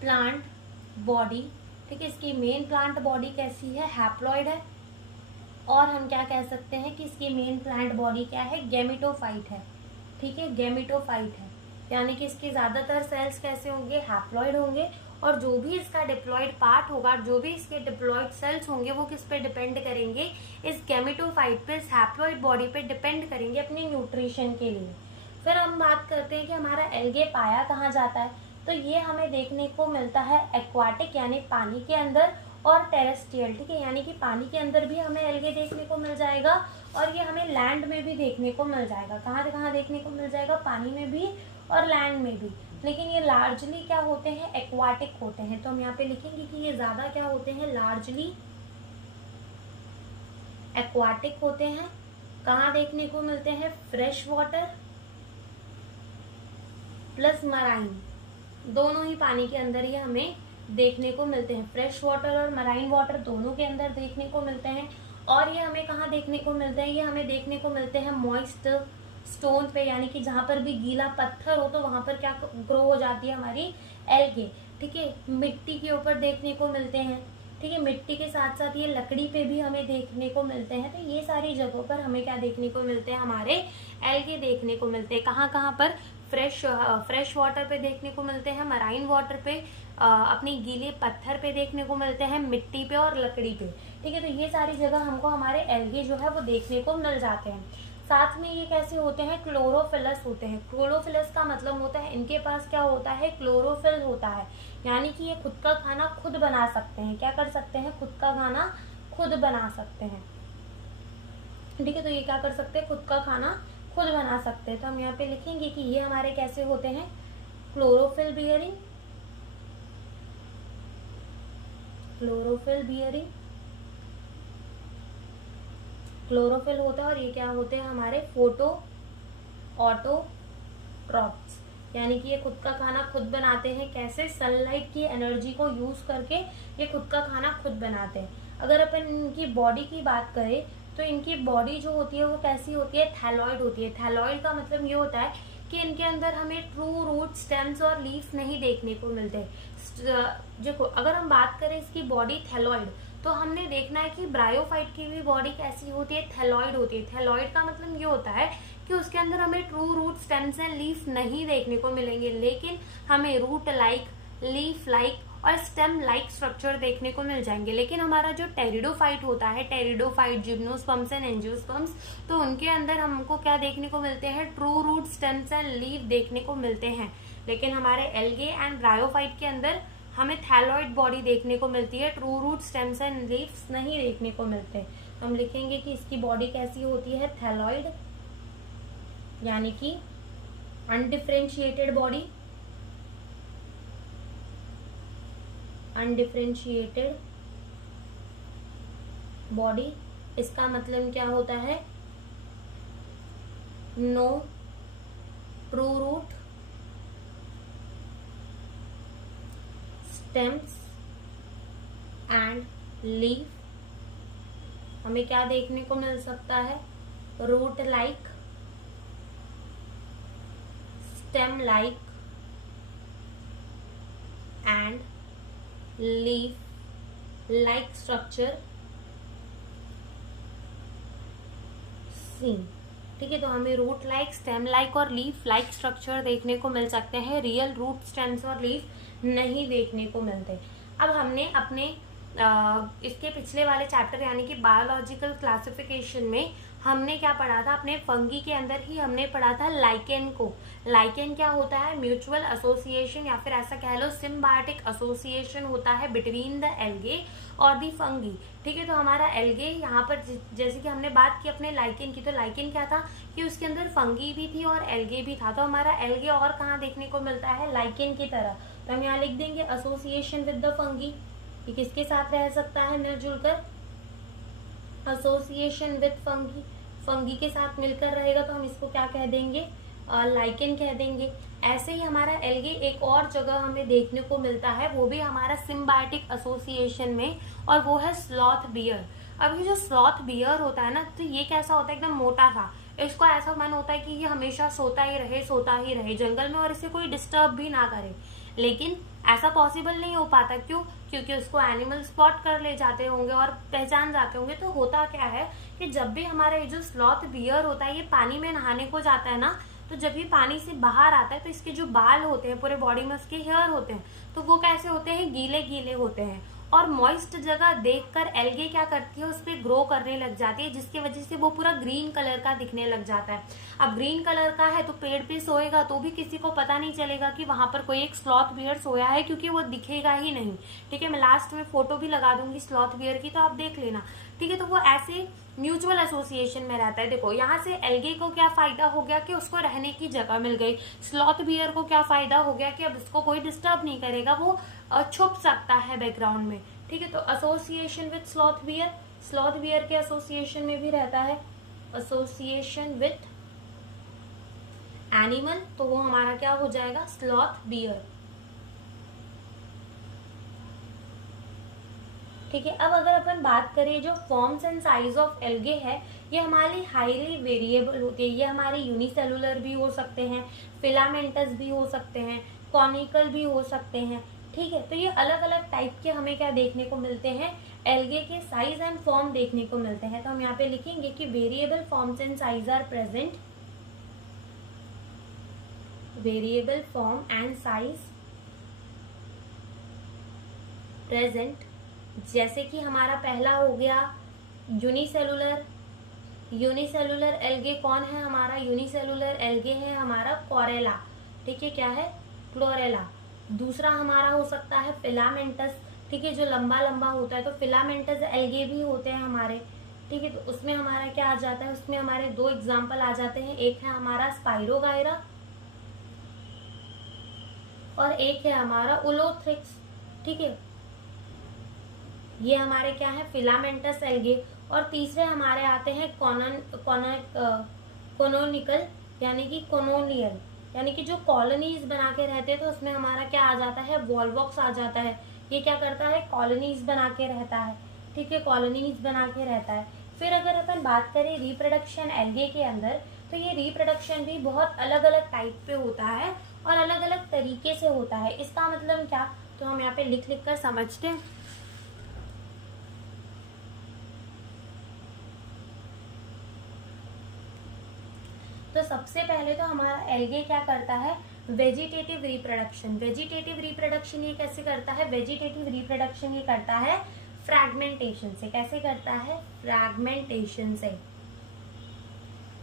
प्लांट बॉडी। ठीक है, इसकी मेन प्लांट बॉडी कैसी है, हैप्लॉइड है। और हम क्या कह सकते हैं कि इसकी मेन प्लांट बॉडी क्या है, गैमेटोफाइट है। ठीक है, गैमेटोफाइट है, यानी कि इसके ज्यादातर सेल्स कैसे होंगे, हैप्लॉइड होंगे। और जो भी इसका डिप्लॉइड पार्ट होगा, जो भी इसके डिप्लॉइड सेल्स होंगे, वो किस पे डिपेंड करेंगे, इस गैमेटोफाइट पे, इस हैप्लॉइड बॉडी पे डिपेंड करेंगे अपने न्यूट्रिशन के लिए। फिर हम बात करते हैं कि हमारा एल्गे पाया कहाँ जाता है। तो ये हमें देखने को मिलता है एक्वाटिक यानी पानी के अंदर, और टेरेस्ट्रियल। ठीक है, यानी कि पानी के अंदर भी हमें एल्गे देखने को मिल जाएगा, और ये हमें लैंड में भी देखने को मिल जाएगा। कहाँ कहाँ देखने को मिल जाएगा, पानी में भी और लैंड में भी। लेकिन ये लार्जली क्या होते हैं, एक्वाटिक होते हैं। तो हम यहाँ पे लिखेंगे कि ये ज्यादा क्या होते हैं, लार्जली एक्वाटिक होते हैं। कहाँ देखने को मिलते हैं, फ्रेश वाटर प्लस मराइन, दोनों ही पानी के अंदर ही हमें देखने को मिलते हैं। फ्रेश वाटर और मराइन वाटर दोनों के अंदर देखने को मिलते हैं। और ये हमें कहाँ देखने को मिलते हैं, ये हमें देखने को मिलते हैं मॉइस्ट स्टोन पे, यानी कि जहाँ पर भी गीला पत्थर हो तो वहां पर क्या ग्रो हो जाती है हमारी एल्गे। ठीक है, मिट्टी के ऊपर देखने को मिलते हैं। ठीक है, मिट्टी के साथ साथ ये लकड़ी पे भी हमें देखने को मिलते हैं। तो ये सारी जगहों पर हमें क्या देखने को मिलते हैं, हमारे एल्गे देखने को मिलते हैं। कहाँ कहाँ पर, फ्रेश वाटर पे देखने को मिलते हैं, मराइन वाटर पे, अपनी गीले पत्थर पे देखने को मिलते हैं, मिट्टी पे और लकड़ी पे। ठीक है, तो ये सारी जगह हमको हमारे एल्गे जो है वो देखने को मिल जाते हैं। साथ में ये कैसे होते हैं, क्लोरोफिलस होते हैं। क्लोरोफिलस का मतलब होता है इनके पास क्या होता है, क्लोरोफिल होता है, यानी कि ये खुद का खाना खुद बना सकते हैं। क्या कर सकते हैं, खुद का खाना खुद बना सकते हैं। ठीक है, तो ये क्या कर सकते हैं, खुद का खाना खुद बना सकते हैं। तो हम यहाँ पे लिखेंगे कि ये हमारे कैसे होते हैं, chlorophyll bearing, chlorophyll bearing, chlorophyll होता है। और ये क्या होते हैं, हमारे फोटो ऑटोट्रॉप्स, यानी कि ये खुद का खाना खुद बनाते हैं। कैसे, सनलाइट की एनर्जी को यूज करके ये खुद का खाना खुद बनाते हैं। अगर अपन इनकी बॉडी की बात करें तो इनकी बॉडी जो होती है वो कैसी होती है, थैलॉइड होती है। थैलॉइड का मतलब ये होता है कि इनके अंदर हमें ट्रू रूट, स्टेम्स और लीफ नहीं देखने को मिलते। देखो, अगर हम बात करें इसकी बॉडी थैलॉइड, तो हमने देखना है कि ब्रायोफाइट की भी बॉडी कैसी होती है, थैलॉइड होती है। थैलॉइड का मतलब ये होता है कि उसके अंदर हमें true root, stems and leaf नहीं देखने को मिलेंगे, लेकिन हमें रूट लाइक, लीफ लाइक और स्टेम लाइक स्ट्रक्चर देखने को मिल जाएंगे। लेकिन हमारा जो टेरिडोफाइट होता है, टेरिडोफाइट, जिम्नोस्पर्म्स एंड एंजियोस्पर्म्स, तो उनके अंदर हमको क्या देखने को मिलते हैं, true root, stems and leaf देखने को मिलते हैं। लेकिन हमारे एल्गे एंड ब्रायोफाइट के अंदर हमें थैलॉइड बॉडी देखने को मिलती है, true root, stems and leaves नहीं देखने को मिलते। हम लिखेंगे कि इसकी बॉडी कैसी होती है, थैलॉइड, यानी कि अनडिफरेंशिएटेड बॉडी, अनडिफरेंशिएटेड बॉडी। इसका मतलब क्या होता है, no true root, stems and leaf. हमें क्या देखने को मिल सकता है, root like, stem like and leaf like structure seen. ठीक है, तो हमें रूट लाइक, स्टेम लाइक और लीफ लाइक स्ट्रक्चर देखने को मिल सकते हैं। रियल रूट, स्टेम्स और लीफ नहीं देखने को मिलते। अब हमने अपने इसके पिछले वाले चैप्टर यानी कि बायोलॉजिकल क्लासिफिकेशन में हमने क्या पढ़ा था, अपने फंगी के अंदर ही हमने पढ़ा था लाइकेन को। लाइकेन क्या होता है, म्यूचुअल एसोसिएशन या फिर ऐसा कह लो सिम्बायोटिक एसोसिएशन होता है बिटवीन द एल्गे और दी फंगी। ठीक है, तो हमारा एल्गे यहाँ पर जैसे कि हमने बात की अपने लाइकेन की, तो लाइकेन क्या था कि उसके अंदर फंगी भी थी और एल्गे भी था। तो हमारा एल्गे और कहाँ देखने को मिलता है, लाइकेन की तरह। तो हम यहाँ लिख देंगे एसोसिएशन विद द फंगी। ये किसके साथ रह सकता है मिलजुल कर, एसोसिएशन विद फंगी, फंगी के साथ मिलकर रहेगा, तो हम इसको क्या कह देंगे, लाइकेन कह देंगे। ऐसे ही हमारा एल्गे एक और जगह हमें देखने को मिलता है, वो भी हमारा सिम्बायोटिक एसोसिएशन में, और वो है स्लॉथ बियर। अभी जो स्लॉथ बियर होता है ना, तो ये कैसा होता है, एकदम मोटा सा। इसको ऐसा मन होता है कि ये हमेशा सोता ही रहे जंगल में और इसे कोई डिस्टर्ब भी ना करे। लेकिन ऐसा पॉसिबल नहीं हो पाता, क्यों, क्योंकि उसको एनिमल स्पॉट कर ले जाते होंगे और पहचान जाते होंगे। तो होता क्या है कि जब भी हमारा ये जो स्लॉथ बियर होता है ये पानी में नहाने को जाता है ना, तो जब ये पानी से बाहर आता है तो इसके जो बाल होते हैं पूरे बॉडी में, उसके हेयर होते हैं, तो वो कैसे होते हैं, गीले गीले होते हैं। और मॉइस्ट जगह देखकर एल्गे क्या करती है, उस पर ग्रो करने लग जाती है, जिसकी वजह से वो पूरा ग्रीन कलर का दिखने लग जाता है। अब ग्रीन कलर का है तो पेड़ पे सोएगा तो भी किसी को पता नहीं चलेगा कि वहां पर कोई एक स्लॉथ बियर सोया है, क्योंकि वो दिखेगा ही नहीं। ठीक है, मैं लास्ट में फोटो भी लगा दूंगी स्लॉथ बियर की, तो आप देख लेना। ठीक है, तो वो ऐसे म्यूचुअल एसोसिएशन में रहता है। देखो यहाँ से एल्गे को क्या फायदा हो गया कि उसको रहने की जगह मिल गई। स्लॉथ बियर को क्या फायदा हो गया कि अब उसको कोई डिस्टर्ब नहीं करेगा, वो छुप सकता है बैकग्राउंड में। ठीक है, तो association with sloth bear, sloth bear के एसोसिएशन में भी रहता है एसोसिएशन विथ एनिमल, तो वो हमारा क्या हो जाएगा, स्लॉथ बियर। ठीक है, अब अगर अपन बात करें जो forms and size of algae है, ये हमारी हाईली वेरिएबल होती है। ये हमारे यूनिसेलुलर भी हो सकते हैं, फिलामेंटस भी हो सकते हैं, कॉनिकल भी हो सकते हैं। ठीक है, तो ये अलग अलग टाइप के हमें क्या देखने को मिलते हैं, एल्गे के साइज एंड फॉर्म देखने को मिलते हैं। तो हम यहाँ पे लिखेंगे कि variable forms and size are present, variable form and size present. जैसे कि हमारा पहला हो गया यूनिसेलुलर। यूनिसेलुलर एल्गे कौन है, हमारा यूनिसेलुलर एल्गे है हमारा क्लोरेला। ठीक है, क्या है, क्लोरेला। दूसरा हमारा हो सकता है फिलामेंटस। ठीक है, जो लंबा लंबा होता है, तो फिलामेंटस एल्गे भी होते हैं हमारे। ठीक है, तो उसमें हमारा क्या आ जाता है, उसमें हमारे दो एग्जाम्पल आ जाते हैं, एक है हमारा स्पाइरोगायरा और एक है हमारा उलोथ्रिक्स। ठीक है, ये हमारे क्या है, फिलामेंटस एल्गे। और तीसरे हमारे आते हैं कोनोनिकल यानी कि कोनोनियल, यानी कि जो कॉलोनीज बना के रहते हैं, तो उसमें हमारा क्या आ जाता है, वॉल्वॉक्स आ जाता है। ये क्या करता है, कॉलोनीज बना के रहता है। ठीक है, कॉलोनीज बना के रहता है। फिर अगर अपन बात करें रिप्रोडक्शन एल्गे के अंदर, तो ये रिप्रोडक्शन भी बहुत अलग अलग टाइप पे होता है और अलग अलग तरीके से होता है। इसका मतलब क्या, तो हम यहाँ पे लिख लिख कर समझते हैं। तो सबसे पहले तो हमारा एल्गे क्या करता है, वेजिटेटिव रिप्रोडक्शन। वेजिटेटिव रिप्रोडक्शन ये कैसे करता है, वेजिटेटिव रिप्रोडक्शन ये करता है फ्रैगमेंटेशन से। कैसे करता है, फ्रैगमेंटेशन से।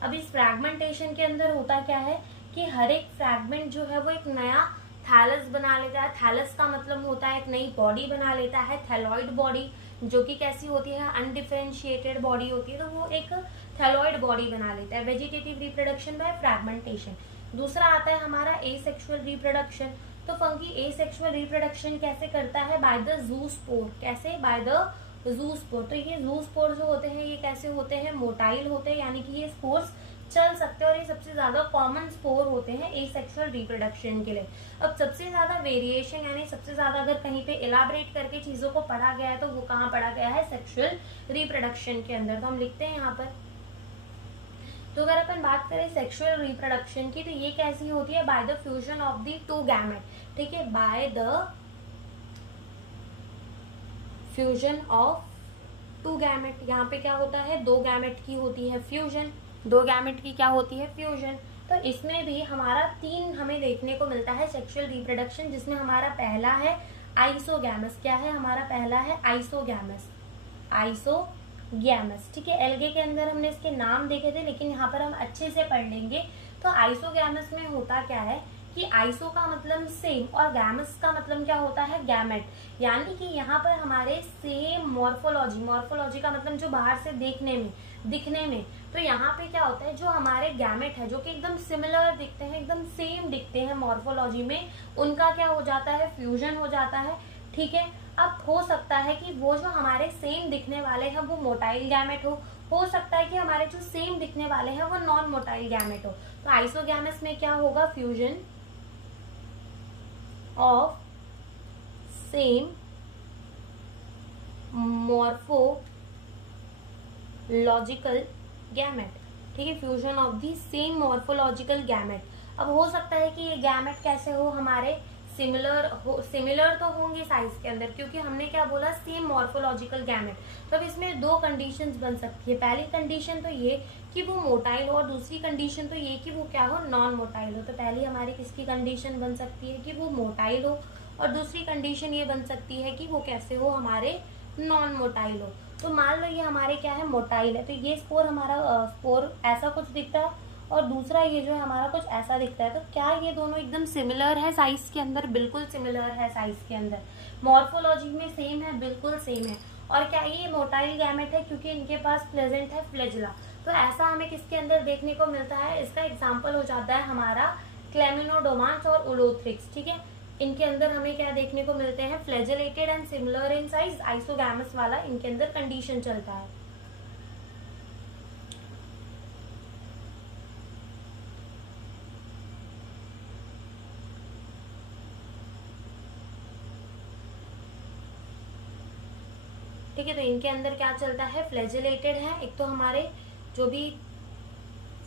अब इस फ्रैगमेंटेशन के अंदर होता क्या है कि हर एक फ्रैगमेंट जो है वो एक नया थैलस बना लेता है। थैलस का मतलब होता है एक नई बॉडी बना लेता है, थैलॉइड बॉडी, जो कि कैसी होती है, अनडिफरेंशिएटेड बॉडी होती है। तो वो एक थैलॉइड बॉडी बना लेता है, वेजिटेटिव रिप्रोडक्शन बाय फ्रैगमेंटेशन। दूसरा आता है हमारा एसेक्सुअल रिप्रोडक्शन। तो फंगी एसेक्सुअल रिप्रोडक्शन कैसे करता है, बाय द ज़ूस्पोर। कैसे, बाय द ज़ूस्पोर। तो ये ज़ूस्पोर जो होते हैं ये कैसे होते हैं, मोटाइल होते हैं, यानी कि ये स्पोर्स चल सकते हैं और ये सबसे ज्यादा कॉमन स्पोर होते हैं एसेक्सुअल रिप्रोडक्शन के लिए। अब सबसे ज्यादा वेरिएशन यानी सबसे ज्यादा अगर कहीं पे इलाबरेट करके चीजों को पढ़ा गया है तो वो कहाँ पढ़ा गया है, सेक्सुअल रिप्रोडक्शन के अंदर। तो हम लिखते हैं यहाँ पर, तो अगर अपन बात करें सेक्सुअल रिप्रोडक्शन की, तो ये कैसी होती है, by the fusion of the two gamete. ठीक है, by the fusion of two gamete. यहाँ पे क्या होता है, दो गैमेट की होती है फ्यूजन, दो गैमेट की क्या होती है फ्यूजन। तो इसमें भी हमारा तीन हमें देखने को मिलता है सेक्सुअल रिप्रोडक्शन, जिसमें हमारा पहला है आइसोगैमस। क्या है हमारा पहला है आइसोगैमस, आइसोगैमस। ठीक है, एल्गे के अंदर हमने इसके नाम देखे थे, लेकिन यहाँ पर हम अच्छे से पढ़ लेंगे। तो आइसोगैमस में होता क्या है कि आइसो का मतलब सेम और गैमस का मतलब क्या होता है गैमेट, यानी कि यहाँ पर हमारे सेम मॉर्फोलॉजी, मॉर्फोलॉजी का मतलब जो बाहर से देखने में, दिखने में, तो यहाँ पे क्या होता है जो हमारे गैमेट है जो कि एकदम सिमिलर दिखते हैं, एकदम सेम दिखते हैं मॉर्फोलॉजी में, उनका क्या हो जाता है फ्यूजन हो जाता है। ठीक है, अब हो सकता है कि वो जो हमारे सेम दिखने वाले हैं वो मोटाइल गैमेट हो सकता है कि हमारे जो सेम दिखने वाले हैं वो नॉन मोटाइल गैमेट हो। तो आइसोगैमस में क्या होगा, fusion of same morphological gamete. ठीक है, fusion of the same morphological gamete. अब हो सकता है कि ये गैमेट कैसे हो, हमारे सिमिलर तो होंगे साइज के अंदर, क्योंकि हमने क्या बोला सेम मॉर्फोलॉजिकल गैमेट। तो अब इसमें दो कंडीशंस बन सकती है, पहली कंडीशन तो ये कि वो मोटाइल हो और दूसरी कंडीशन तो ये कि वो क्या हो, नॉन मोटाइल हो। तो पहली हमारी किसकी कंडीशन बन सकती है कि वो मोटाइल हो, और दूसरी कंडीशन ये बन सकती है कि वो कैसे हो, हमारे नॉन मोटाइल हो। तो मान लो ये हमारे क्या है, मोटाइल है, तो ये स्पोर हमारा स्पोर ऐसा कुछ दिखता है, और दूसरा ये जो है हमारा कुछ ऐसा दिखता है। तो क्या ये दोनों एकदम सिमिलर है साइज के अंदर, बिल्कुल सिमिलर है साइज के अंदर, मॉर्फोलॉजी में सेम है, बिल्कुल सेम है। और क्या ये मोटाइल गैमेट है क्योंकि इनके पास प्रेजेंट है फ्लैजिला। तो ऐसा हमें किसके अंदर देखने को मिलता है, इसका एग्जाम्पल हो जाता है हमारा क्लेमिनोडोमांस और उलोथ्रिक्स। ठीक है, इनके अंदर हमें क्या देखने को मिलते हैं, flagellated and similar in size, isogamous वाला इनके अंदर कंडीशन चलता है। ठीक है, तो इनके अंदर क्या चलता है, फ्लैजिलेटेड है। एक तो हमारे जो भी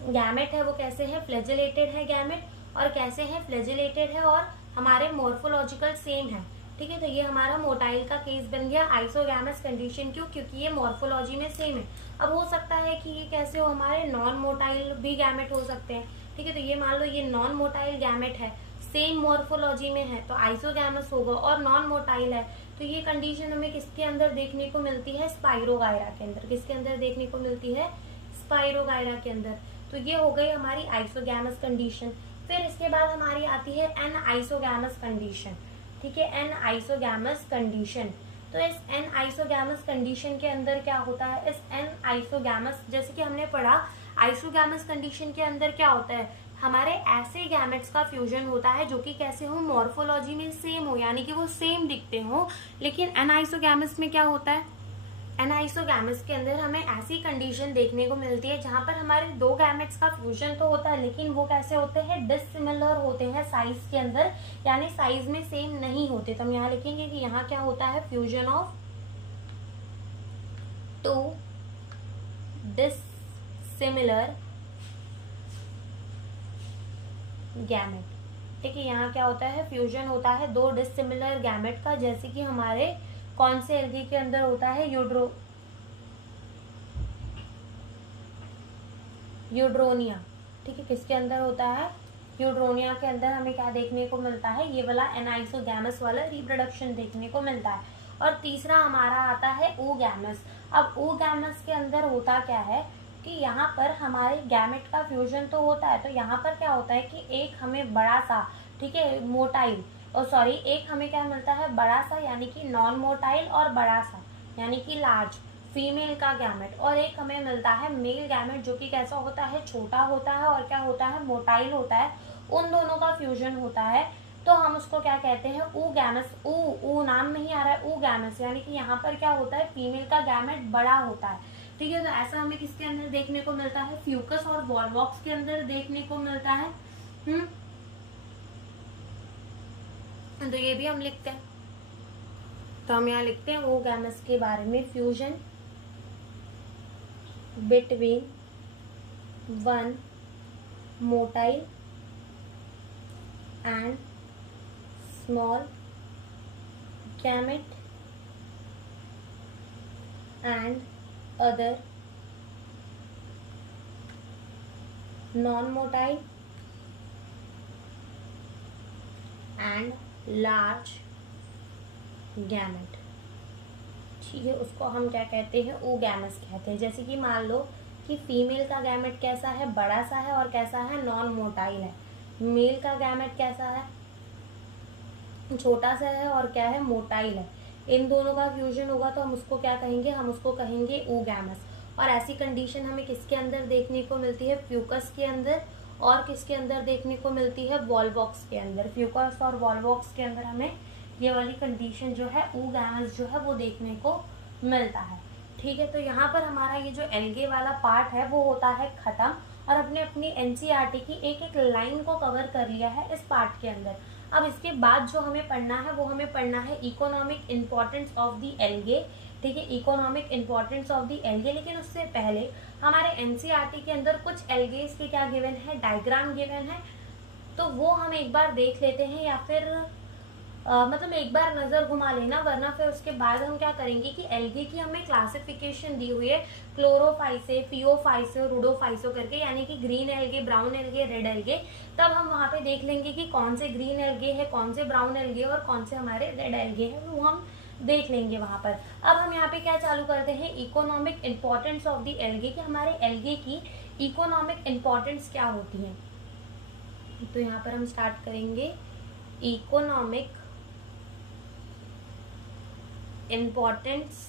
गैमेट है वो कैसे है, फ्लैजिलेटेड है गैमेट, और कैसे है, फ्लैजिलेटेड है, और हमारे मॉर्फोलॉजिकल सेम है। ठीक है, तो ये हमारा मोटाइल का केस बन गया आइसोगैमस कंडीशन। क्यों, क्योंकि ये मॉर्फोलॉजी में सेम है। अब हो सकता है कि ये कैसे हो, हमारे नॉन मोटाइल भी गैमेट हो सकते हैं। ठीक है, तो ये मान लो ये नॉन मोटाइल गैमेट है, सेम मॉर्फोलॉजी में है, तो आइसोगैमस होगा, और नॉन मोटाइल है तो ये कंडीशन हमें किसके अंदर देखने को मिलती है, स्पाइरोगायरा के अंदर। किसके अंदर देखने को मिलती है, स्पाइरोगायरा के अंदर। तो ये हो गई हमारी आइसोगैमस कंडीशन। फिर इसके बाद हमारी आती है एन आइसोगैमस कंडीशन। ठीक है, एन आइसोगैमस कंडीशन। तो इस एन आइसोगैमस कंडीशन के अंदर क्या होता है, इस एन आइसोगैमस, जैसे कि हमने पढ़ा आइसोगैमस कंडीशन के अंदर क्या होता है, हमारे ऐसे गैमेट्स का फ्यूजन होता है जो कि कैसे हो, मॉर्फोलॉजी में सेम हो, यानी कि वो सेम दिखते हो। लेकिन एनाइसोगैमस में क्या होता है, एनाइसोगैमस के अंदर हमें ऐसी कंडीशन देखने को मिलती है जहां पर हमारे दो गैमेट्स का फ्यूजन तो होता है, लेकिन वो कैसे होते हैं, डिसिमिलर होते हैं साइज के अंदर, यानी साइज में सेम नहीं होते। तो हम यहाँ लिखेंगे कि यहाँ क्या होता है, fusion of to dissimilar gamete. ठीक है, यहाँ क्या होता है, फ्यूजन होता है दो डिसिमिलर गैमेट का, जैसे कि हमारे कौन से एल्गी के अंदर होता है, यूड्रोनिया। ठीक है, किसके अंदर होता है, यूड्रोनिया के अंदर हमें क्या देखने को मिलता है, ये वाला एनाइसोगैमस वाला रिप्रोडक्शन देखने को मिलता है। और तीसरा हमारा आता है ओगैमस। अब ओगैमस के अंदर होता क्या है कि यहाँ पर हमारे गैमेट का फ्यूजन तो होता है, तो यहाँ पर क्या होता है कि एक हमें बड़ा सा, ठीक है, मोटाइल, और सॉरी एक हमें क्या मिलता है, बड़ा सा यानी कि नॉन मोटाइल, और बड़ा सा यानी कि लार्ज फीमेल का गैमेट, और एक हमें मिलता है मेल गैमेट जो कि कैसा होता है, छोटा होता है, और क्या होता है, मोटाइल होता है। उन दोनों का फ्यूजन होता है, तो हम उसको क्या कहते हैं, ओगैमस। ओ नाम नहीं आ रहा है, ओगैमस, यानी कि यहाँ पर क्या होता है, फीमेल का गैमेट बड़ा होता है। ठीक है, तो ऐसा हमें किसके अंदर देखने को मिलता है, फ्यूकस और वॉलवॉक्स के अंदर देखने को मिलता है। तो ये भी हम लिखते हैं, तो हम यहाँ लिखते हैं ओगैमस के बारे में, fusion between one motile and small gamete and other non-motile and large gamete, ठीक है, उसको हम क्या कहते हैं, oogamous कहते हैं। जैसे कि मान लो कि फीमेल का गैमेट कैसा है, बड़ा सा है और कैसा है, नॉन मोटाइल है। मेल का गैमेट कैसा है, छोटा सा है और क्या है, मोटाइल है। इन दोनों का फ्यूजन होगा तो हम उसको क्या कहेंगे, हम उसको कहेंगे oogamous। और ऐसी कंडीशन हमें किसके अंदर देखने को मिलती है, फ्यूकस के अंदर, और किसके अंदर देखने को मिलती है, वॉलबॉक्स के अंदर। फ्यूकस और वॉलबॉक्स के अंदर हमें ये वाली कंडीशन जो है oogamous जो है वो देखने को मिलता है, ठीक है। तो यहाँ पर हमारा ये जो एल्गे वाला पार्ट है वो होता है खत्म, और अपने अपनी एनसीईआरटी की एक एक लाइन को कवर कर लिया है इस पार्ट के अंदर। अब इसके बाद जो हमें पढ़ना है वो हमें पढ़ना है economic importance of the algae, ठीक है, economic importance of the algae. लेकिन उससे पहले हमारे एनसीईआरटी के अंदर कुछ एल्गेस के क्या गिवन है, डायग्राम गिवन है, तो वो हम एक बार देख लेते हैं, या फिर मतलब एक बार नजर घुमा लेना, वरना फिर उसके बाद हम क्या करेंगे कि एल्गे की हमें क्लासिफिकेशन दी हुई है क्लोरोफाइसे, फियोफाइसे और रुडोफाइसो करके, यानी कि green algae, brown algae, red algae. तब हम वहां पे देख लेंगे कि कौन से ग्रीन एल्गे है, कौन से ब्राउन एल्गे और कौन से हमारे रेड एल्गे हैं, वो हम देख लेंगे वहां पर। अब हम यहाँ पे क्या चालू करते हैं, economic importance of the algae, कि हमारे एल्गे की इकोनॉमिक इम्पोर्टेंस क्या होती है। तो यहाँ पर हम स्टार्ट करेंगे इकोनॉमिक इम्पोर्टेंस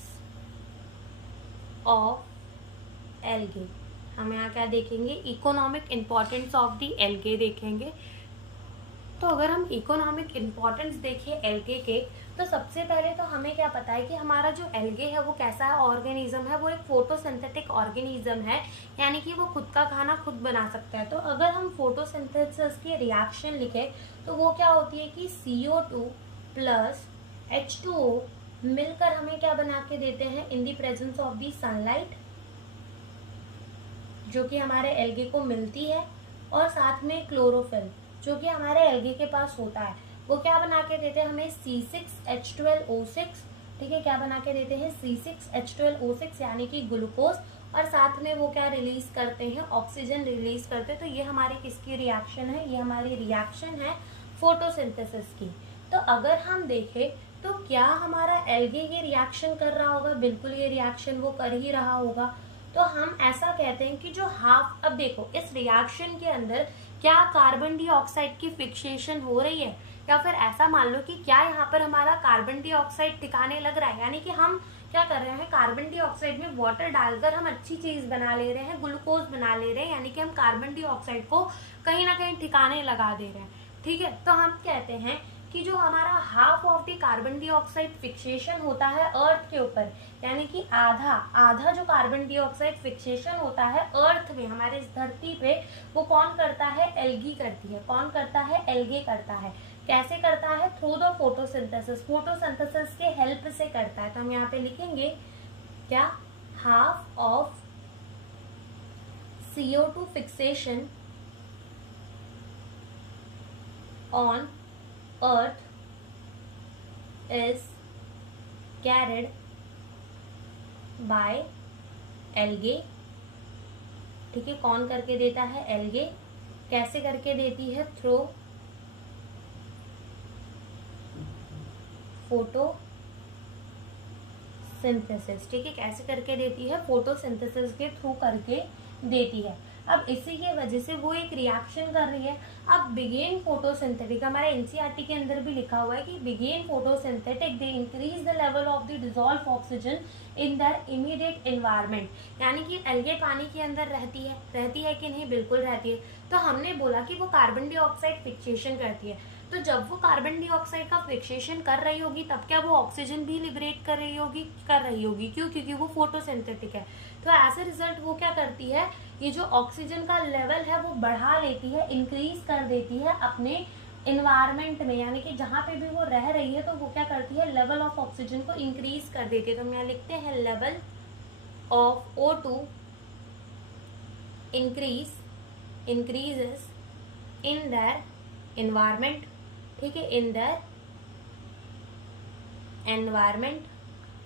ऑफ एल्गे। हम यहाँ क्या देखेंगे, economic importance of the algae देखेंगे। तो अगर हम इकोनॉमिक इम्पोर्टेंस देखें एल्गे के, तो सबसे पहले तो हमें क्या पता है कि हमारा जो एल्गे है वो कैसा है, ऑर्गेनिज्म है, वो एक फोटोसिंथेटिक ऑर्गेनिज्म है, यानी कि वो खुद का खाना खुद बना सकता है। तो अगर हम फोटोसिंथेसिस की रिएक्शन लिखे तो वो क्या होती है कि CO2 प्लस H2O मिलकर हमें क्या बना के देते हैं, in the presence of the sunlight, जो कि हमारे एल्गे को मिलती है, और साथ में क्लोरोफिल जो कि हमारे एल्गे के पास होता है, वो क्या बना के देते हैं हमें, C6H12O6, ठीक है, क्या बना के देते हैं, C6H12O6 यानी कि ग्लूकोज, और साथ में वो क्या रिलीज करते हैं, ऑक्सीजन रिलीज करते हैं। तो ये हमारी किसकी रिएक्शन है, ये हमारी रिएक्शन है फोटोसिंथेसिस की। तो अगर हम देखें तो क्या हमारा एल्गे ये रिएक्शन कर रहा होगा, बिल्कुल ये रिएक्शन वो कर ही रहा होगा। तो हम ऐसा कहते हैं कि जो हाफ, अब देखो इस रिएक्शन के अंदर क्या कार्बन डाइऑक्साइड की फिक्सेशन हो रही है, या फिर ऐसा मान लो कि क्या यहाँ पर हमारा कार्बन डाइऑक्साइड ठिकाने लग रहा है, यानी कि हम क्या कर रहे हैं, कार्बन डाइऑक्साइड में वाटर डालकर हम अच्छी चीज बना ले रहे हैं, ग्लूकोज बना ले रहे हैं, यानी कि हम कार्बन डाइऑक्साइड को कहीं ना कहीं ठिकाने लगा दे रहे हैं, ठीक है। तो हम कहते हैं कि जो हमारा half of the carbon dioxide fixation होता है अर्थ के ऊपर, यानी कि आधा जो कार्बन डाइऑक्साइड फिक्सेशन होता है अर्थ में, हमारे इस धरती पे, वो कौन करता है, एल्गी करती है। कौन करता है, एल्गे करता है। कैसे करता है, थ्रू द फोटोसिंथेसिस, फोटोसिंथेसिस के हेल्प से करता है। तो हम यहाँ पे लिखेंगे क्या, half of CO2 fixation on earth is carried by algae, ठीक है, कौन करके देता है, एल्गे। कैसे करके देती है, थ्रू फोटोसिंथेसिस, ठीक है, कैसे करके देती है, फोटोसिंथेसिस के थ्रू करके देती है। अब इसी की वजह से वो एक रिएक्शन कर रही है। अब बिगेन फोटोसिंथेटिक, हमारे एनसीईआरटी के अंदर भी लिखा हुआ है कि बिगेन photosynthetic they increase the level of the dissolve oxygen in their immediate environment, यानी कि एल्गे पानी के अंदर रहती है कि नहीं, बिल्कुल रहती है। तो हमने बोला कि वो कार्बन डाइऑक्साइड फिक्सेशन करती है, तो जब वो कार्बन डाइऑक्साइड का फिक्सेशन कर रही होगी तब क्या वो ऑक्सीजन भी लिबरेट कर रही होगी, क्यों, क्योंकि वो फोटोसिंथेटिक है। तो एज ए रिजल्ट वो क्या करती है, ये जो ऑक्सीजन का लेवल है वो बढ़ा लेती है, इंक्रीज कर देती है अपने एनवायरमेंट में, यानी कि जहां पे भी वो रह रही है तो वो क्या करती है, लेवल ऑफ ऑक्सीजन को इंक्रीज कर देती है। तो हम यहाँ लिखते हैं level of O2 increases in their environment, ठीक है, इन देयर एनवायरमेंट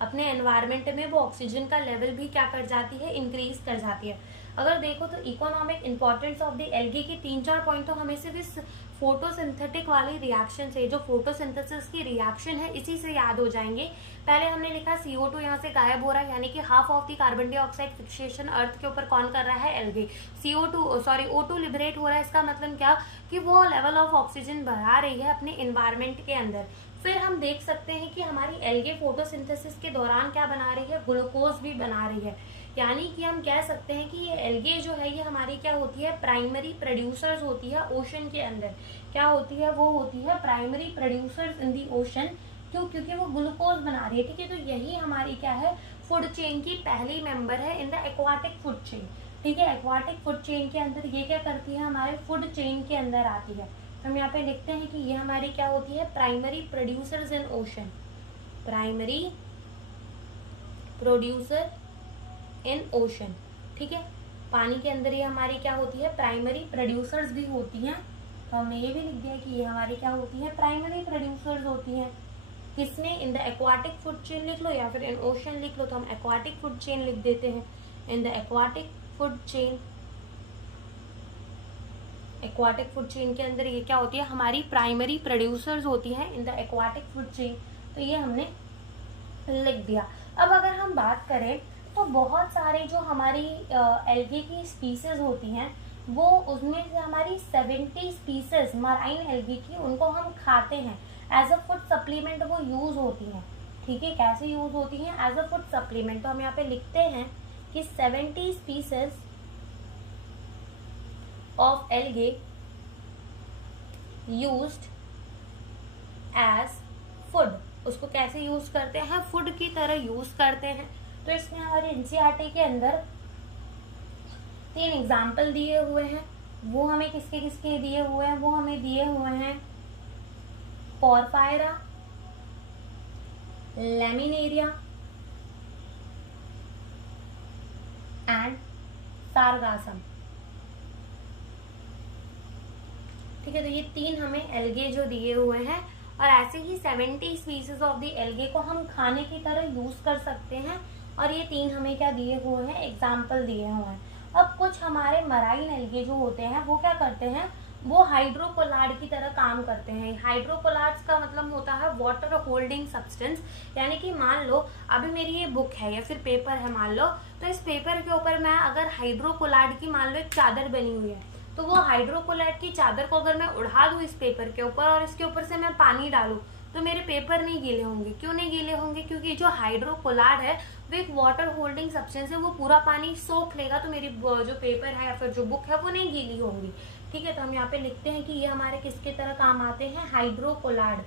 अपने एनवायरमेंट में वो ऑक्सीजन का लेवल भी क्या कर जाती है, इंक्रीज कर जाती है। अगर देखो तो economic importance of the algae की 3-4 पॉइंट तो हमें सिर्फ इस फोटोसिंथेटिक वाली रिएक्शन से, जो फोटोसिंथेसिस की रिएक्शन है, इसी से याद हो जाएंगे। पहले हमने लिखा CO2 यहाँ से गायब हो रहा है, यानी कि half of the carbon dioxide fixation earth के ऊपर कौन कर रहा है, एल्गी। O2 लिबरेट हो रहा है, इसका मतलब क्या कि वो लेवल ऑफ ऑक्सीजन बढ़ा रही है अपने एनवायरमेंट के अंदर। फिर हम देख सकते हैं कि हमारी एल्गे फोटोसिंथेसिस के दौरान क्या बना रही है, ग्लूकोज भी बना रही है। यानी कि हम कह सकते हैं कि ये एल्गे जो है ये हमारी क्या होती है, प्राइमरी प्रोड्यूसर्स होती है ओशन के अंदर। क्या होती है, वो होती है primary producers in the ocean. क्यों? क्योंकि वो ग्लूकोज बना रही है। ठीक है, तो यही हमारी क्या है, फूड चेन की पहली मेंबर है in the aquatic food chain. ठीक है, एक्वाटिक फूड चेन के अंदर ये क्या करती है, हमारे फूड चेन के अंदर आती है। हम यहाँ पे लिखते हैं कि ये हमारी क्या होती है, primary producers in ocean, primary producer in ocean. ठीक है, पानी के अंदर ये हमारी क्या होती है, प्राइमरी प्रोड्यूसर्स भी होती हैं। तो हमने ये भी लिख दिया कि ये हमारी क्या होती है, प्राइमरी प्रोड्यूसर्स होती हैं। किसमें, in the aquatic food chain लिख लो या फिर इन ओशन लिख लो, तो हम एक्वाटिक फूड चेन लिख देते हैं। In the aquatic food chain, aquatic food chain के अंदर ये क्या होती है, हमारी प्राइमरी प्रोड्यूसर्स होती हैं in the aquatic food chain. तो ये हमने लिख दिया। अब अगर हम बात करें तो बहुत सारे जो हमारी एल्गे की स्पीसीज होती हैं, वो उसमें से हमारी 70 स्पीसीज मराइन एल्गे की, उनको हम खाते हैं एज अ फूड सप्लीमेंट, वो यूज होती हैं। ठीक है, कैसे यूज होती हैं, एज अ फूड सप्लीमेंट। तो हम यहाँ पे लिखते हैं कि 70 species of algae used as food. उसको कैसे यूज करते हैं, फूड की तरह यूज करते हैं। तो इसमें हमारे एनसीईआरटी के अंदर 3 एग्जाम्पल दिए हुए हैं। वो हमें किसके किसके दिए हुए हैं, वो हमें दिए हुए हैं पोरफायरा, लैमिनेरिया एंड सारगासम। ठीक है, तो ये 3 हमें एल्गे जो दिए हुए हैं, और ऐसे ही 70 स्पीसीज ऑफ द एल्गे को हम खाने की तरह यूज कर सकते हैं। और ये 3 हमें क्या दिए हुए हैं, एग्जाम्पल दिए हुए हैं। अब कुछ हमारे मराइन एल्गे जो होते हैं वो क्या करते हैं, वो हाइड्रोकोलार्ड की तरह काम करते हैं। हाइड्रोकोलार्ड्स का मतलब होता है वाटर होल्डिंग सब्सटेंस। यानी कि मान लो अभी मेरी ये बुक है या फिर पेपर है मान लो, तो इस पेपर के ऊपर मैं अगर हाइड्रोकोलार्ड की मान लो एक चादर बनी हुई है, तो वो हाइड्रोकोलार्ड की चादर को अगर मैं उड़ा दूं इस पेपर के ऊपर और इसके ऊपर से मैं पानी डालूं, तो मेरे पेपर नहीं गीले होंगे। क्यों नहीं गीले होंगे, क्योंकि जो हाइड्रोकोलार्ड है वो एक वाटर होल्डिंग सब्सटेंस है, वो पूरा पानी सोख लेगा, तो मेरी जो पेपर है या फिर जो बुक है वो नहीं गीली होंगी। ठीक है, तो हम यहाँ पे लिखते हैं कि ये हमारे किसके तरह काम आते हैं, hydrocolloid.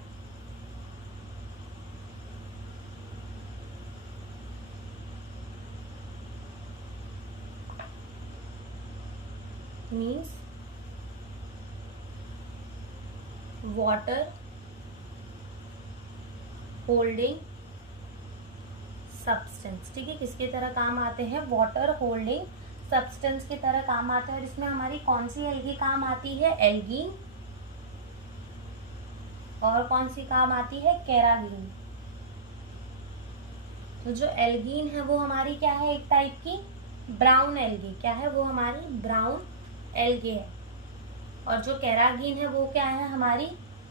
Means water holding substance. ठीक है, किसके तरह काम आते हैं, वाटर होल्डिंग सब्सटेंस की तरह काम आते हैं। और इसमें हमारी कौन सी एल्गी काम आती है, एल्गीन, और कौन सी काम आती है, कैरागीन। तो जो एल्गीन है वो हमारी क्या है, एक टाइप की ब्राउन एल्गी। क्या है वो, हमारी ब्राउन एल्गी है। और जो कैरागीन है वो क्या है, हमारी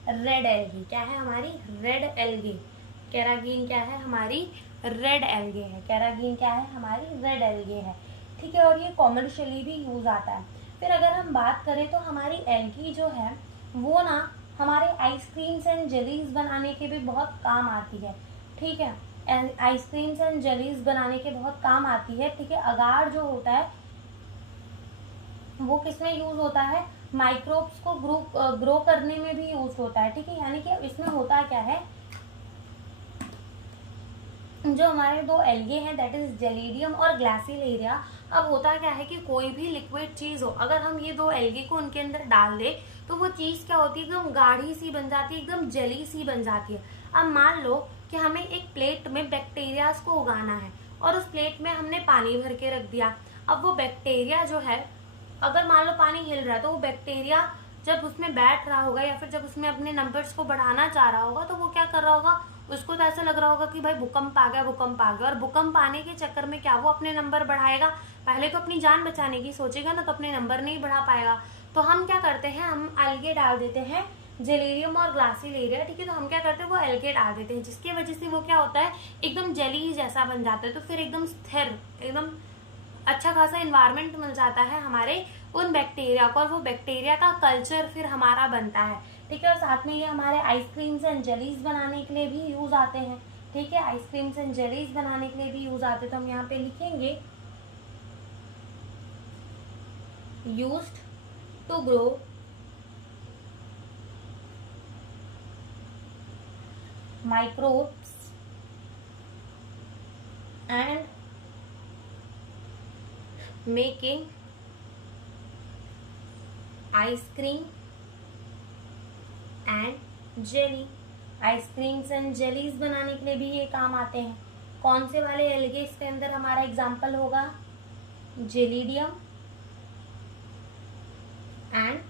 रेड एल्गी। क्या है, हमारी रेड एल्गी। कैरागीन क्या है, हमारी रेड एल्गे है। कैरागीन क्या है, हमारी रेड एल्गे है। ठीक है, और ये कॉमर्शियली भी यूज आता है। फिर अगर हम बात करें तो हमारी एल्गी जो है वो ना हमारे आइसक्रीम्स एंड जेलीज बनाने के भी बहुत काम आती है। ठीक है, आइसक्रीम्स एंड जेलीज बनाने के बहुत काम आती है। ठीक है, अगार जो होता है वो किसमें यूज होता है, माइक्रोब्स को ग्रो करने में भी यूज होता है। ठीक है, यानी कि इसमें होता क्या है, जो हमारे 2 एल्गे हैं दैट इज जेलिडियम और ग्लासिलेरिया। अब होता क्या है कि कोई भी लिक्विड चीज हो, अगर हम ये 2 एल्गे को उनके अंदर डाल दे तो वो चीज क्या होती है, एकदम गाढ़ी सी बन जाती है, एकदम जली सी बन जाती है। अब मान लो कि हमें एक प्लेट में बैक्टीरियाज को उगाना है और उस प्लेट में हमने पानी भर के रख दिया। अब वो बैक्टीरिया जो है, अगर मान लो पानी हिल रहा है तो वो बैक्टीरिया जब उसमें बैठ रहा होगा या फिर जब उसमें अपने नंबर्स को बढ़ाना चाह रहा होगा तो वो क्या कर रहा होगा, उसको तो ऐसा लग रहा होगा कि भाई भूकंप आ गया, भूकंप आ गया, और भूकंप आने के चक्कर में क्या वो अपने नंबर बढ़ाएगा? पहले तो अपनी जान बचाने की सोचेगा ना, तो अपने नंबर नहीं बढ़ा पाएगा। तो हम क्या करते हैं, हम एल्गे डाल देते हैं, जेलेरियम और ग्लासिलेरिया, ठीक है। तो हम क्या करते हैं, वो एल्गे डाल देते हैं, जिसकी वजह से वो क्या होता है, एकदम जेली जैसा बन जाता है। तो फिर एकदम स्थिर, एकदम अच्छा खासा इन्वायरमेंट मिल जाता है हमारे उन बैक्टीरिया को, और वो बैक्टीरिया का कल्चर फिर हमारा बनता है, ठीक है। और साथ में ये हमारे आइसक्रीम्स एंड जेलीज बनाने के लिए भी यूज आते हैं, ठीक है। आइसक्रीम्स एंड जेलीज बनाने के लिए भी यूज आते हैं। तो हम यहाँ पे लिखेंगे used to grow microbes and making ice cream and jelly। Ice creams and jellies बनाने के लिए भी ये काम आते हैं। कौन से वाले एल्गे इसके अंदर हमारा एग्जाम्पल होगा, जेलिडियम एंड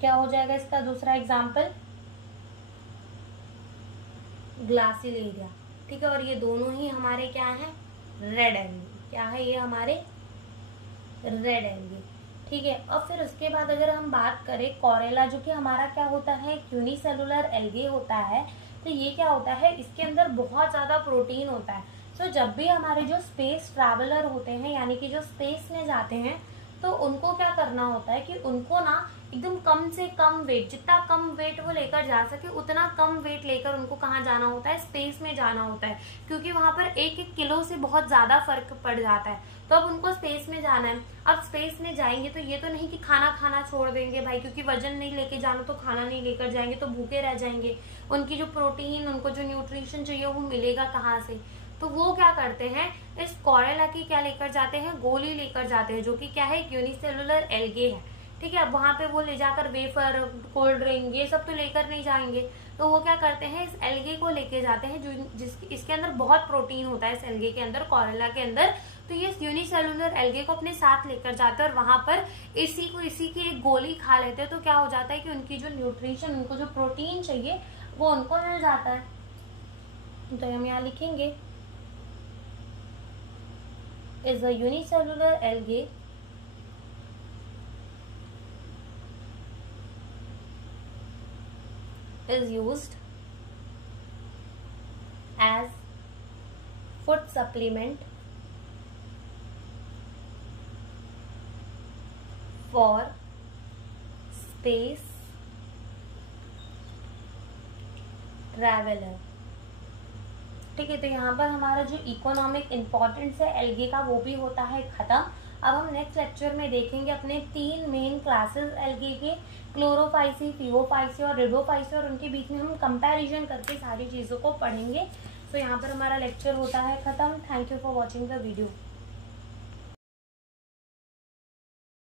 क्या हो जाएगा इसका दूसरा एग्जाम्पल, ग्लासिलेरिया, ठीक है। और ये दोनों ही हमारे क्या है, रेड एल्गे। क्या है ये हमारे रेड एल्गे, ठीक है। और फिर उसके बाद अगर हम बात करें कॉरेला, जो कि हमारा क्या होता है, यूनिसेलुलर एल्गे होता है। तो ये क्या होता है, इसके अंदर बहुत ज्यादा प्रोटीन होता है। तो जब भी हमारे जो स्पेस ट्रैवलर होते हैं, यानी कि जो स्पेस में जाते हैं, तो उनको क्या करना होता है कि उनको ना एकदम कम से कम वेट, जितना कम वेट वो लेकर जा सके उतना कम वेट लेकर उनको कहाँ जाना होता है, स्पेस में जाना होता है, क्योंकि वहां पर 1-1 किलो से बहुत ज्यादा फर्क पड़ जाता है। तो अब उनको स्पेस में जाना है। अब स्पेस में जाएंगे तो ये तो नहीं कि खाना खाना छोड़ देंगे भाई, क्योंकि वजन नहीं लेके जाना तो खाना नहीं लेकर जाएंगे तो भूखे रह जाएंगे। उनकी जो प्रोटीन, उनको जो न्यूट्रिशन चाहिए वो मिलेगा कहाँ से? तो वो क्या करते हैं, इस कॉरेला की क्या लेकर जाते हैं, गोली लेकर जाते हैं, जो कि क्या है, यूनिसेलुलर एल्गे है, ठीक है। अब वहां पे वो ले जाकर वेफर, कोल्ड ड्रिंक, ये सब तो लेकर नहीं जाएंगे। तो वो क्या करते हैं, इस एल्गे को लेके जाते हैं, जो इसके अंदर बहुत प्रोटीन होता है, इस एल्गे के अंदर, कॉरेला के अंदर। तो ये यूनिसेलुलर एल्गे को अपने साथ लेकर जाते हैं और वहां पर इसी की एक गोली खा लेते हैं। तो क्या हो जाता है कि उनकी जो न्यूट्रिशन, उनको जो प्रोटीन चाहिए वो उनको मिल जाता है। तो हम यहाँ लिखेंगे is a unicellular algae is used as food supplement for space traveler, ठीक है। तो यहाँ पर हमारा जो इकोनॉमिक इम्पोर्टेंस है एल्गे का वो भी होता है खत्म। अब हम नेक्स्ट लेक्चर में देखेंगे अपने 3 मेन क्लासेस एल्गे के, क्लोरोफाइसी, फिओफाइसी और रिडोफाइसी, और उनके बीच में हम कंपैरिजन करके सारी चीज़ों को पढ़ेंगे। तो यहाँ पर हमारा लेक्चर होता है खत्म। Thank you for watching the video.